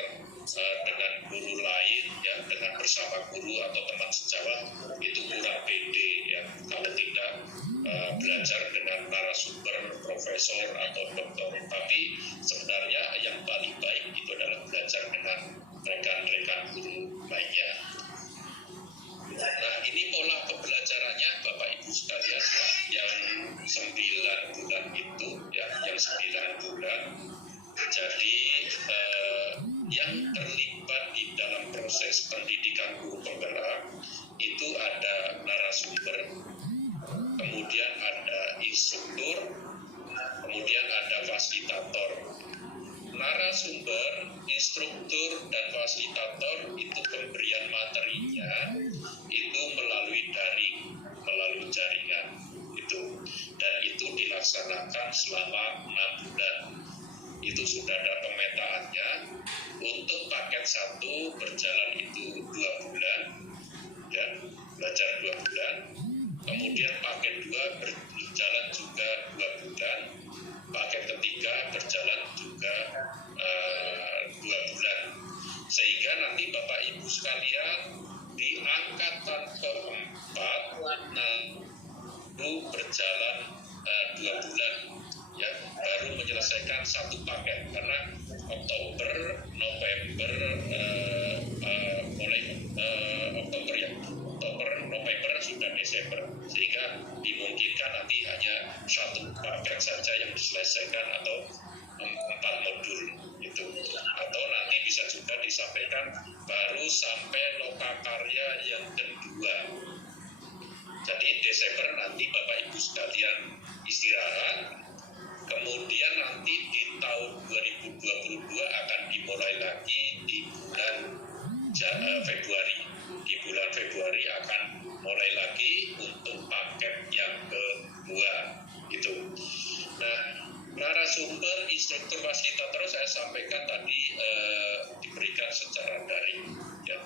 dengan guru lain ya, dengan bersama guru atau teman sejawat itu kurang pede ya kalau tidak belajar dengan narasumber profesor atau dokter. Tapi sebenarnya yang paling baik itu adalah belajar dengan rekan-rekan guru lainnya. Nah, ini pola pembelajarannya Bapak Ibu sekalian ya, yang 9 bulan itu ya, yang 9 bulan. Jadi yang terlibat di dalam proses pendidikan guru penggerak itu ada narasumber, kemudian ada instruktur, kemudian ada fasilitator. Narasumber, instruktur, dan fasilitator itu pemberian materinya itu melalui daring, melalui jaringan itu, dan itu dilaksanakan selama 6 bulan. Itu sudah ada pemetaannya. Untuk paket 1 berjalan itu 2 bulan ya, belajar 2 bulan. Kemudian paket 2 berjalan juga 2 bulan. Paket ketiga berjalan juga 2 bulan. Sehingga nanti Bapak Ibu sekalian di angkatan keempat baru berjalan 2 bulan ya, baru menyelesaikan 1 paket karena Oktober, November, mulai Oktober ya, Oktober, November sudah Desember, sehingga dimungkinkan nanti hanya 1 paket saja yang diselesaikan atau 4 modul itu, atau nanti bisa juga disampaikan baru sampai lokakarya yang kedua. Jadi Desember nanti Bapak Ibu sekalian istirahat. Kemudian nanti di tahun 2022 akan dimulai lagi di bulan Februari. Di bulan Februari akan mulai lagi untuk paket yang kedua itu. Nah, narasumber instruktur fasilitator saya sampaikan tadi diberikan secara daring. Ya.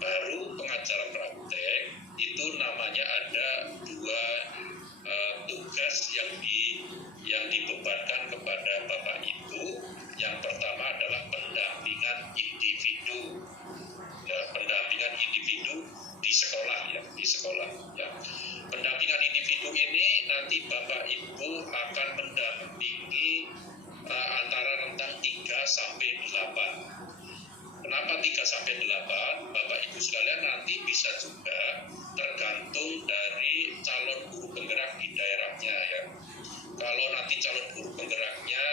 Baru pengacara praktek itu namanya ada 2 tugas yang dibebankan kepada Bapak Ibu. Yang pertama adalah pendampingan individu, ya, pendampingan individu di sekolah, ya, di sekolah. Ya. Pendampingan individu ini nanti Bapak Ibu akan mendampingi antara rentang 3 sampai 8. Kenapa 3 sampai 8? Bapak Ibu sekalian nanti bisa juga tergantung dari calon guru penggerak di daerahnya, ya. Kalau nanti calon guru penggeraknya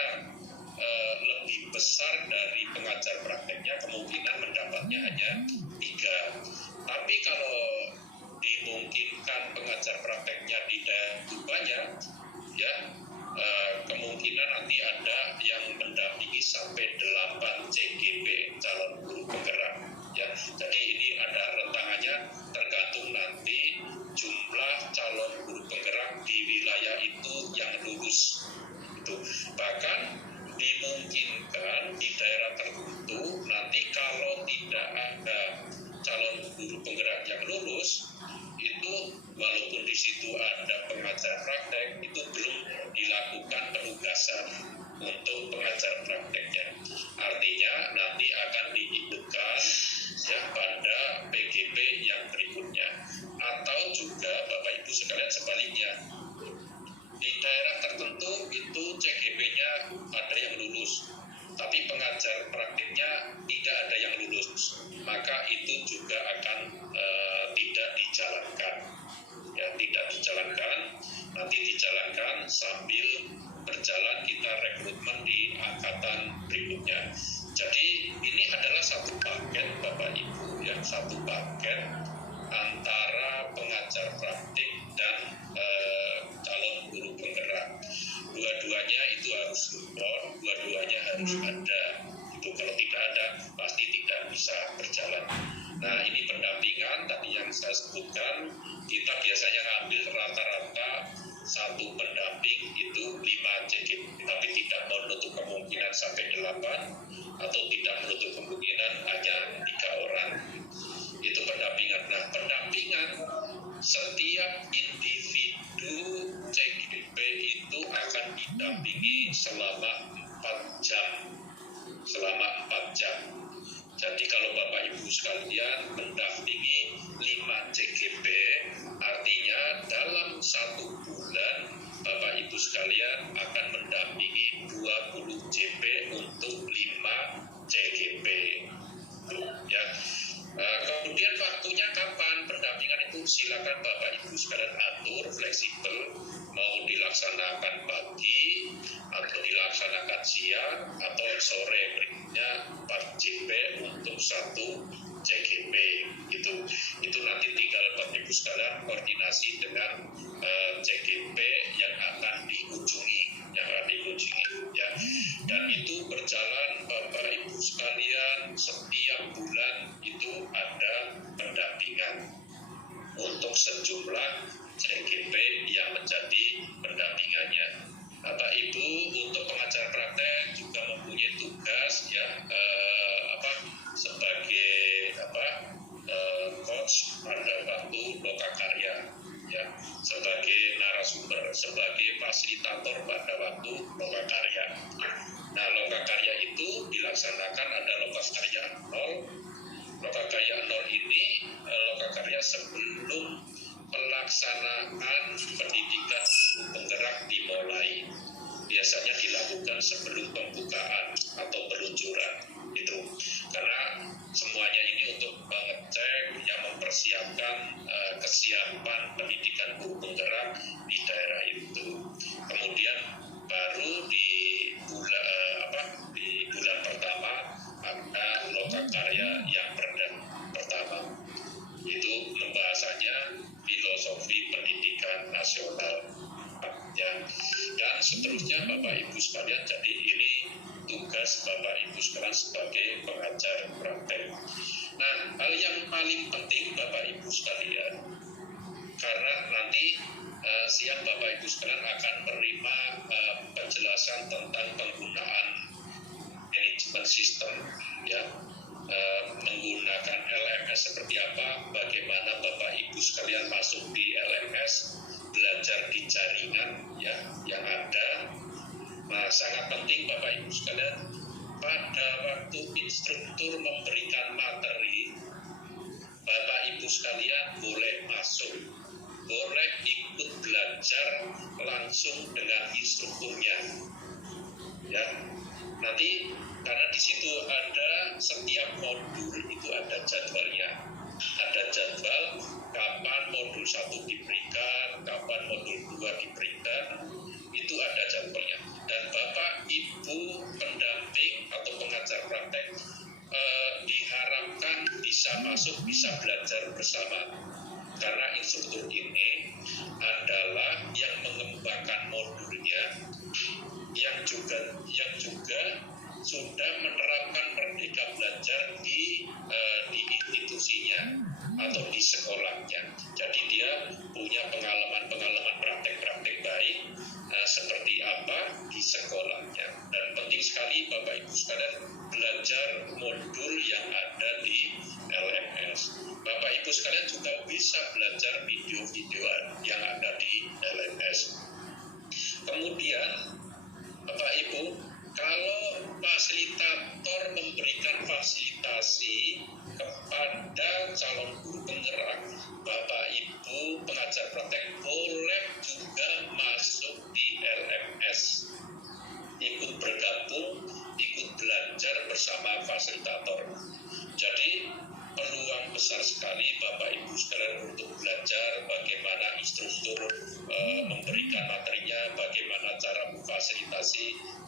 lebih besar dari pengajar prakteknya, kemungkinan mendapatnya hanya 3. Tapi kalau dimungkinkan pengajar prakteknya di daerah banyak, ya, kemungkinan nanti ada yang mendampingi sampai 8 CGP, calon guru penggerak. Ya, jadi ini ada rentangannya tergantung nanti jumlah calon guru penggerak di wilayah itu yang lulus. Itu bahkan dimungkinkan di daerah tertentu nanti kalau tidak ada calon guru penggerak yang lulus, itu walaupun di situ ada pengajar praktek, itu belum dilakukan penugasan untuk pengajar prakteknya. Artinya nanti akan diikutkan, ya, pada PGP yang berikutnya. Atau juga Bapak Ibu sekalian sebaliknya, di daerah tertentu itu CGP-nya ada yang lulus, tapi pengajar praktiknya tidak ada yang lulus, maka itu juga akan tidak dijalankan. Ya, tidak dijalankan, nanti dijalankan sambil berjalan kita rekrutmen di angkatan berikutnya. Jadi ini adalah satu paket Bapak Ibu, ya, satu paket antara pengajar praktik dan calon guru penggerak. Dua-duanya itu harus support, dua-duanya harus ada. Itu kalau tidak ada pasti tidak bisa berjalan. Nah, ini pendampingan tadi yang saya sebutkan, kita biasanya ngambil rata-rata satu pendamping itu 5 CGP, tapi tidak menutup kemungkinan sampai 8 atau tidak menutup kemungkinan hanya 3 orang. Itu pendampingan. Nah, pendampingan setiap individu CGP itu akan didampingi selama 4 jam. Selama 4 jam. Jadi kalau Bapak Ibu sekalian mendampingi 5 CGP, artinya dalam 1 bulan Bapak Ibu sekalian akan mendampingi 20 CP untuk 5 CGP. Ya. Kemudian waktunya kapan pendampingan itu silakan Bapak Ibu sekalian atur, fleksibel, mau dilaksanakan pagi atau dilaksanakan siang atau sore, berikutnya 4 CP untuk 1 CGP. Itu nanti tinggal Bapak Ibu sekalian koordinasi dengan CGP yang akan dikunjungi, ya. Dan itu berjalan Bapak Ibu sekalian, setiap bulan itu ada pendampingan untuk sejumlah CGP yang menjadi pendampingannya. Bapak Ibu untuk pengajar praktek juga mempunyai tugas, ya, sebagai coach pada waktu lokakarya, ya, sebagai narasumber, sebagai fasilitator pada waktu lokakarya. Nah, lokakarya itu dilaksanakan ada lokakarya 0. Lokakarya 0 ini lokakarya sebelum pelaksanaan pendidikan penggerak dimulai. Biasanya dilakukan sebelum pembukaan atau peluncuran itu. Karena semuanya ini untuk mengecek, ya, mempersiapkan kesiapan pendidikan guru penggerak di daerah itu. Kemudian baru di bulan pertama ada lokakarya yang pertama. Itu pembahasannya filosofi pendidikan nasional, ya. Dan seterusnya Bapak Ibu sekalian, jadi ini tugas Bapak Ibu sekalian sebagai pengajar praktek. Nah, hal yang paling penting Bapak Ibu sekalian, karena nanti siang Bapak Ibu sekalian akan menerima penjelasan tentang penggunaan manajemen sistem, ya, menggunakan LMS seperti apa, bagaimana Bapak Ibu sekalian masuk di LMS, belajar di jaringan, ya, yang ada. Nah, sangat penting Bapak Ibu sekalian, pada waktu instruktur memberikan materi, Bapak Ibu sekalian boleh masuk, boleh ikut belajar langsung dengan instrukturnya, ya. Nanti karena di situ ada setiap modul itu ada jadwalnya, ada jadwal kapan modul 1 diberikan, kapan modul 2 diberikan, itu ada jadwalnya. Dan Bapak Ibu pendamping atau pengajar praktek diharapkan bisa masuk, bisa belajar bersama, karena instruktur ini adalah yang mengembangkan modulnya, yang juga sudah menerapkan Merdeka Belajar di institusinya atau di sekolahnya. Jadi dia punya pengalaman praktek baik seperti apa di sekolahnya. Dan penting sekali Bapak Ibu sekalian belajar modul yang ada di LMS. Bapak Ibu sekalian juga bisa belajar video-video yang ada di LMS. Kemudian Bapak Ibu, kalau fasilitator memberikan fasilitasi kepada calon guru penggerak, Bapak Ibu pengajar praktek boleh juga masuk di LMS, ikut bergabung, ikut belajar bersama fasilitator. Jadi peluang besar sekali Bapak Ibu sekalian untuk belajar bagaimana instruktur memberikan materinya, bagaimana cara memfasilitasi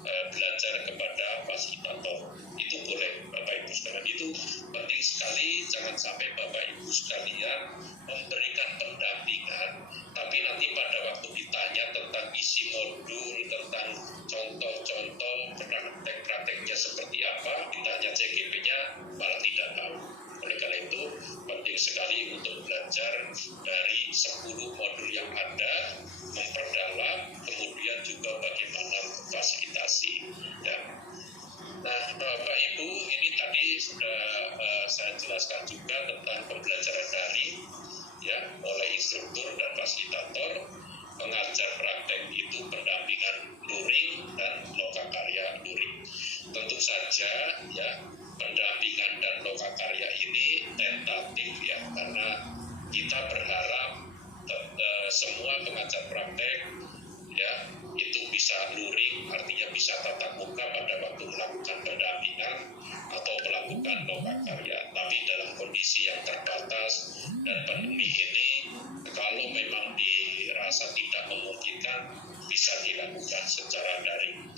belajar kepada fasilitator. Itu boleh Bapak Ibu sekalian, itu penting sekali. Jangan sampai Bapak Ibu sekalian memberikan pendampingan, tapi nanti pada waktu ditanya tentang isi modul, tentang contoh-contoh praktek-prakteknya seperti apa, ditanya CGP-nya malah tidak tahu. Oleh karena itu penting sekali untuk belajar dari 10 modul yang ada, memperdalam, kemudian juga bagaimana fasilitasi, ya. Nah, Bapak Ibu, ini tadi sudah saya jelaskan juga tentang pembelajaran daring, ya, oleh instruktur dan fasilitator. Pengajar praktek itu pendampingan luring dan lokakarya luring. Tentu saja, ya, pendampingan dan lokakarya ini tentatif, ya, karena kita berharap semua pengajar praktek, ya, itu bisa luring, artinya bisa tatap muka pada waktu melakukan pendampingan atau melakukan lokakarya. Tapi dalam kondisi yang terbatas dan pandemi ini, kalau memang dirasa tidak memungkinkan, bisa dilakukan secara daring.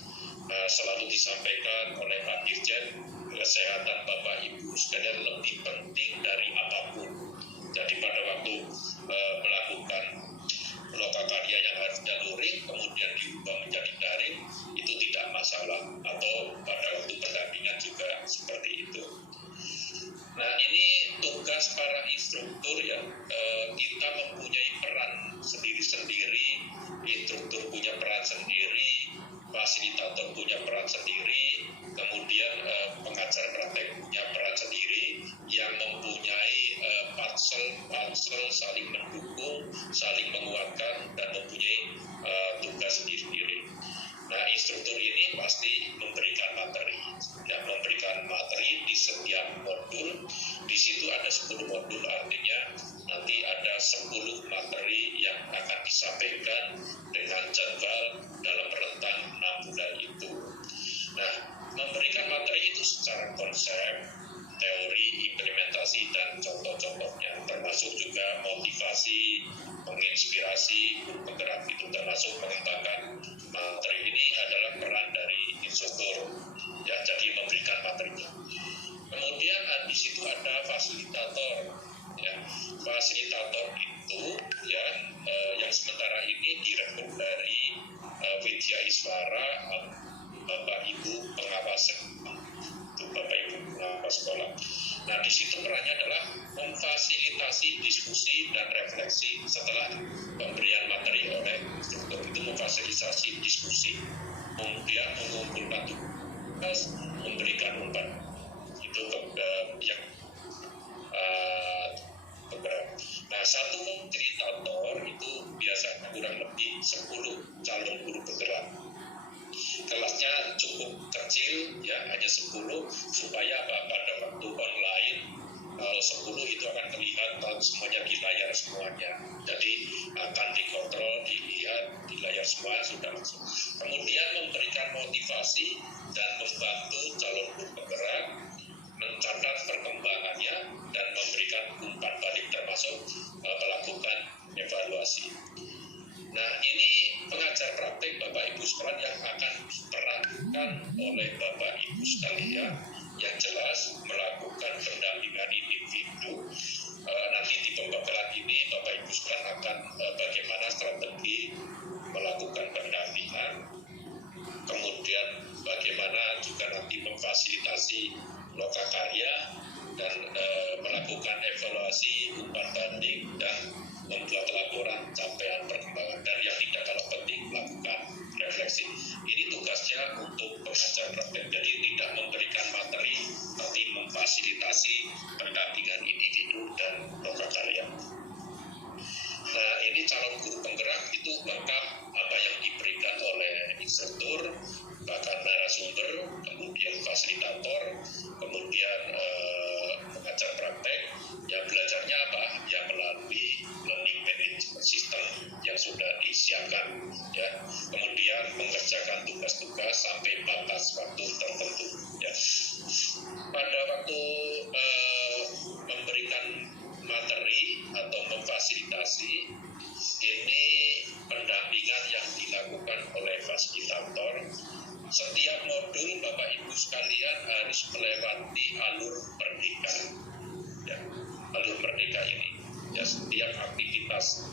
Selalu disampaikan oleh Pak Dirjen, kesehatan Bapak Ibu sekalian lebih penting dari apapun. Jadi pada waktu melakukan lokakarya yang harusnya luring kemudian diubah menjadi daring, itu tidak masalah, atau pada waktu pendampingan juga seperti itu. Nah, ini tugas para instruktur, ya. Kita mempunyai peran sendiri-sendiri, instruktur punya peran sendiri, fasilitator punya peran sendiri, kemudian pengajar praktek punya peran sendiri, yang mempunyai pansel saling mendukung, saling menguatkan, dan mempunyai tugas sendiri-sendiri. Nah, instruktur ini pasti memberikan materi, ya, memberikan materi di setiap modul. Di situ ada 10 modul, artinya nanti ada 10 materi yang akan disampaikan dengan jadwal dalam rentang 6 bulan itu. Nah, memberikan materi itu secara konsep, teori, implementasi, dan contoh-contohnya, termasuk juga motivasi, menginspirasi guru penggerak, itu termasuk mengembangkan materi. Ini adalah peran dari instruktur, ya, jadi memberikan materinya. Kemudian di situ ada fasilitator, ya. Fasilitator itu, ya, yang sementara ini direkrut dari Widya Iswara, Bapak Ibu pengawas Bapak Ibu pengawas sekolah. Nah, di situ perannya adalah memfasilitasi diskusi diskusi dan refleksi setelah pemberian materi oleh instruktur. Itu memfasilitasi diskusi, kemudian mengumpulkan tugas, memberikan umpan. Itu yang beberapa. Nah, satu fasilitator itu biasanya kurang lebih 10 calon guru penggerak. Kelasnya cukup kecil, ya, hanya 10, supaya pada waktu online, kalau 10 itu akan terlihat semuanya di layar semuanya. Jadi akan dikontrol, dilihat di layar semua sudah langsung. Kemudian memberikan motivasi dan membantu calon guru penggerak mencatat perkembangannya dan memberikan umpan balik, termasuk melakukan evaluasi. Nah, ini pengajar praktik Bapak Ibu sekalian yang akan diperankan oleh Bapak Ibu sekalian, yang jelas melakukan pendampingan individu. Nanti di pembekalan ini Bapak Ibu sekalian akan bagaimana strategi melakukan pendampingan, kemudian bagaimana juga nanti memfasilitasi lokakarya dan melakukan evaluasi umpan banding dan membuat laporan capaian perkembangan, dan yang tidak kalah penting melakukan refleksi. Ini tugasnya untuk pengajar praktek, jadi tidak memberikan materi tapi memfasilitasi pendampingan individu dan lokakarya. Nah, ini calon guru penggerak itu lengkap apa yang diberikan oleh instruktur, bahkan narasumber, kemudian fasilitator, kemudian pengajar praktek. Ya, belajarnya apa? Ya, melalui learning management system yang sudah disiapkan, ya. Kemudian mengerjakan tugas-tugas sampai batas waktu tertentu, ya. Pada waktu memberikan materi atau memfasilitasi, ini pendampingan yang dilakukan oleh fasilitator. Setiap modul Bapak Ibu sekalian harus melewati alur merdeka, ya, alur merdeka ini, ya, setiap aktivitas,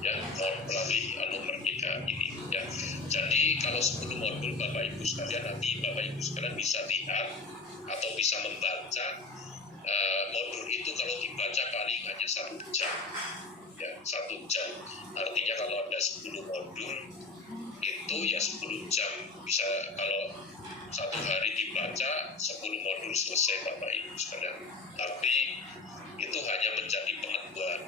ya, melalui alur merdeka ini, ya. Jadi kalau 10 modul Bapak Ibu sekalian, nanti Bapak Ibu sekalian bisa lihat atau bisa membaca. Modul itu kalau dibaca paling hanya 1 jam, ya, 1 jam. Artinya kalau ada 10 modul itu ya 10 jam. Bisa kalau 1 hari dibaca 10 modul selesai Bapak Ibu sekalian. Tapi itu hanya menjadi pengetahuan,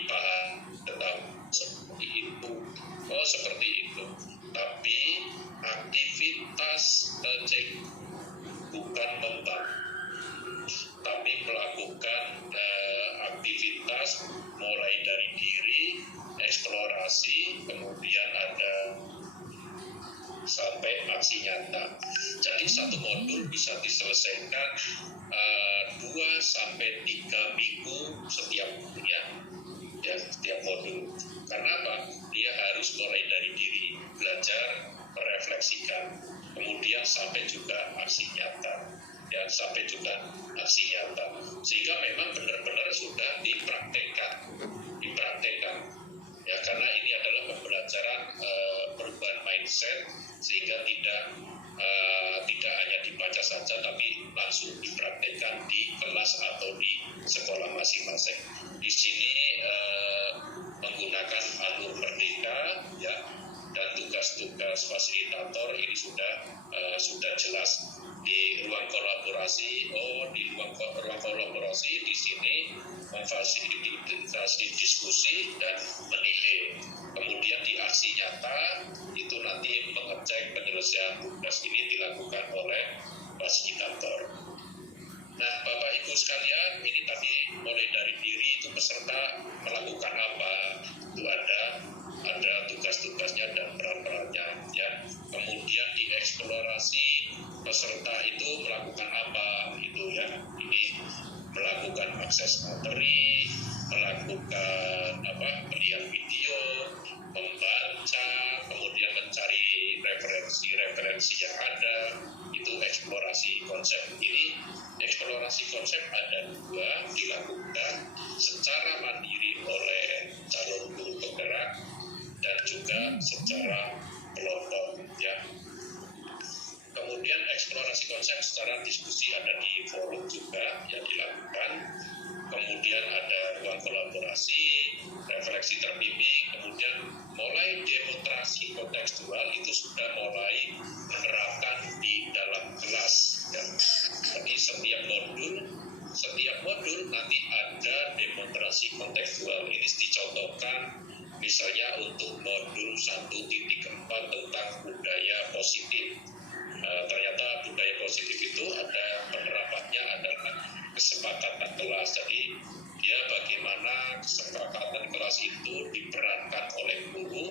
dipaham, tetap seperti itu. Oh, seperti itu. Tapi aktivitas cek bukan membangun, tapi melakukan aktivitas mulai dari diri, eksplorasi, kemudian ada sampai aksi nyata. Jadi 1 modul bisa diselesaikan 2-3 minggu setiap bulannya, ya, setiap modul. Karena apa? Dia harus mulai dari diri, belajar, merefleksikan, kemudian sampai juga aksi nyata, ya, sampai juga aksi nyata, sehingga memang benar-benar sudah dipraktekkan, ya, karena ini adalah pembelajaran perubahan mindset, sehingga tidak hanya dibaca saja tapi langsung dipraktekkan di kelas atau di sekolah masing-masing. Di sini menggunakan alur merdeka, ya, dan tugas-tugas fasilitator ini sudah jelas. Di ruang kolaborasi, di ruang kolaborasi di sini memfasilitasi diskusi dan menilai. Kemudian di aksi nyata itu nanti mengecek penyelesaian tugas ini dilakukan oleh fasilitator. Nah, Bapak Ibu sekalian, ini tadi mulai dari diri itu peserta melakukan apa, itu ada tugas-tugasnya dan peran-perannya, ya. Kemudian dieksplorasi peserta itu melakukan apa, itu, ya. Ini melakukan akses materi, melakukan melihat video, membaca, kemudian mencari referensi yang ada, itu eksplorasi konsep. Ini eksplorasi konsep ada 2, dilakukan secara mandiri oleh calon guru penggerak dan juga secara kelompok, ya. Kemudian eksplorasi konsep secara diskusi ada di forum juga yang dilakukan. Kemudian ada ruang elaborasi, refleksi terbimbing, kemudian mulai demonstrasi kontekstual itu sudah mulai menerapkan di dalam kelas. Ya. Jadi setiap modul nanti ada demonstrasi kontekstual. Ini dicontohkan misalnya untuk modul 1.4 tentang budaya positif. Ternyata budaya positif itu ada penerapannya adalah kesepakatan kelas. Jadi dia bagaimana kesepakatan kelas itu diperankan oleh guru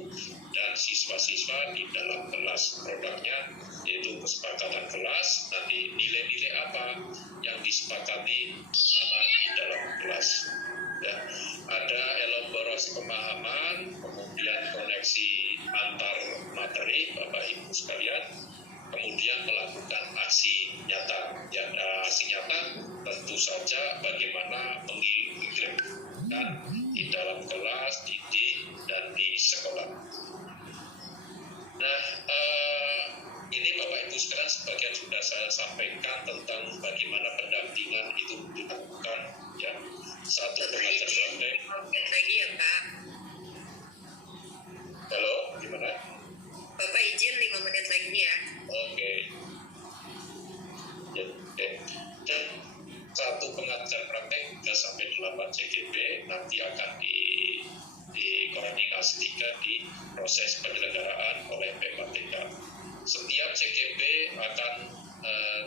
dan siswa-siswa di dalam kelas. Produknya yaitu kesepakatan kelas, nanti nilai-nilai apa yang disepakati di dalam kelas. Ya, ada elaborasi pemahaman, kemudian koneksi antar materi, Bapak Ibu sekalian, kemudian melakukan aksi nyata. Ya, aksi nyata tentu saja bagaimana mengirimkan di dalam kelas, dan di sekolah. Nah, ini Bapak Ibu sekalian sebagian sudah saya sampaikan tentang bagaimana pendampingan itu dilakukan. Ya, satu pengajar praktek. Lagi ya Pak. Halo, gimana? Bapak izin 5 menit lagi ya. Oke. Ya, dan satu pengajar praktek 3 sampai 8 CGP nanti akan dikoordinasikan di proses penyelenggaraan oleh PPATK. Setiap CGP akan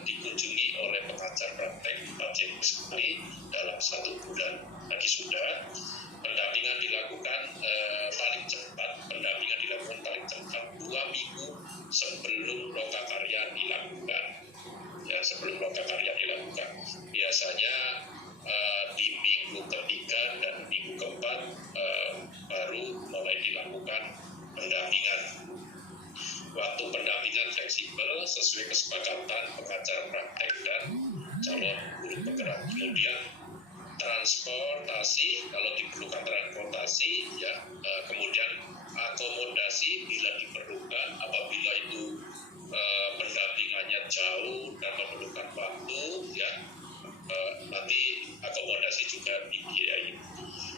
dikunjungi oleh pengajar praktek 4 CGP sekali dalam 1 bulan. Tadi sudah pendampingan dilakukan paling cepat 2 minggu sebelum lokakarya dilakukan. Ya, sebelum lokakarya dilakukan. Biasanya di minggu ketiga dan minggu keempat baru mulai dilakukan pendampingan. Waktu pendampingan fleksibel sesuai kesepakatan pengajar praktek dan calon guru penggerak. Kemudian transportasi, kalau diperlukan transportasi, ya, kemudian akomodasi bila diperlukan, apabila itu pendampingannya jauh dan memerlukan waktu, ya, nanti akomodasi juga dibiayai.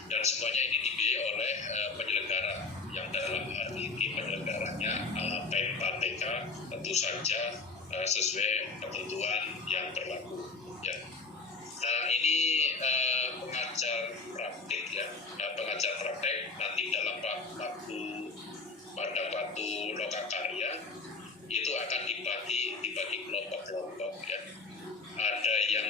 Dan semuanya ini dibiayai oleh penyelenggara, yang dalam hal ini penyelenggaranya PPATK, tentu saja sesuai ketentuan yang berlaku. Ya. Nah, ini pengajar praktik, ya. Nah, pengajar praktek nanti dalam pada waktu lokakarya itu akan dibagi kelompok-kelompok, ya. Ada yang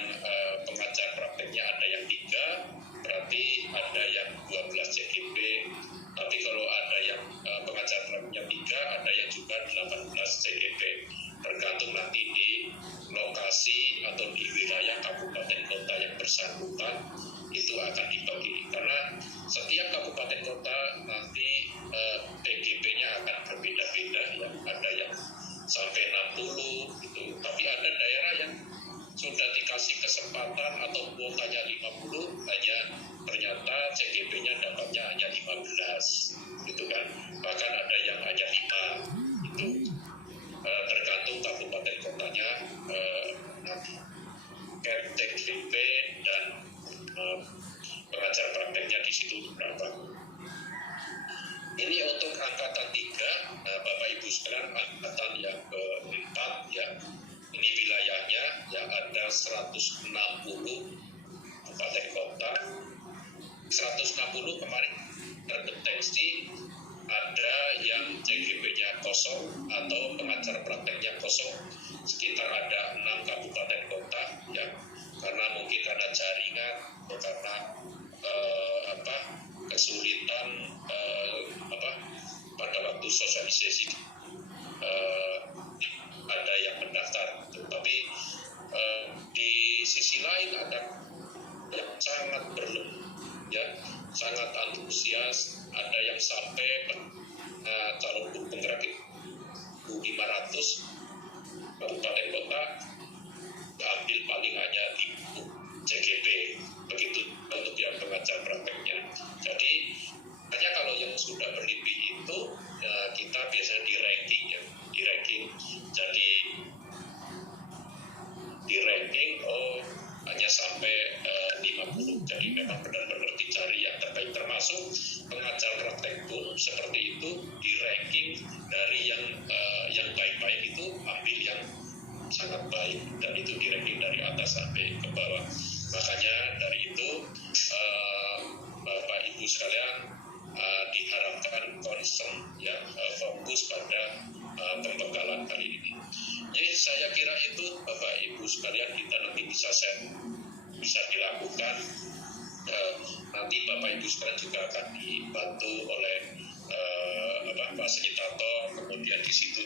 pengajar prakteknya ada yang 3, berarti ada yang 12 CGP. Tapi kalau ada yang pengajar prakteknya 3, ada yang juga 18 CGP. Tergantung nanti di lokasi atau di wilayah kabupaten kota yang bersangkutan itu akan dibagi. Karena setiap kabupaten kota nanti PGP-nya akan berbeda-beda, ya. Ada yang sampai 60 gitu. Tapi ada daerah yang sudah dikasih kesempatan atau kuotanya 50, hanya ternyata CGP-nya dapatnya hanya 15 gitu kan. Bahkan ada yang hanya 5 itu. Tergantung kabupaten kotanya nanti CGP dan pengajar prakteknya di situ berapa. Ini untuk angkatan 3, Bapak Ibu sekalian, angkatan yang ke-4, ya. Ini wilayahnya yang ada 160 kabupaten kota. 160 kemarin terdeteksi ada yang CGP-nya kosong atau pengajar prakteknya kosong. Sekitar ada 6 kabupaten kota, ya. Karena mungkin karena jaringan atau karena kesulitan pada waktu sosialisasi ada yang mendaftar. Tapi di sisi lain ada yang sangat ya, sangat antusias, ada yang sampai calon guru penggerak 1.500 kabupaten kota ambil paling hanya 1.000 CGP, begitu untuk yang pengajar prakteknya. Jadi hanya kalau yang sudah berlebih itu kita biasanya di ranking, ya, jadi di ranking hanya sampai 50. Jadi memang benar-benar dicari yang terbaik. termasuk pengajar praktek pun seperti itu, di ranking dari yang baik-baik itu ambil yang sangat baik, dan itu di ranking dari atas sampai ke bawah. Makanya dari itu Bapak Ibu sekalian diharapkan concern ya, fokus pada pembekalan kali ini. Jadi saya kira itu Bapak Ibu sekalian, kita nanti bisa dilakukan. Nanti Bapak Ibu sekalian juga akan dibantu oleh fasilitator, kemudian di situ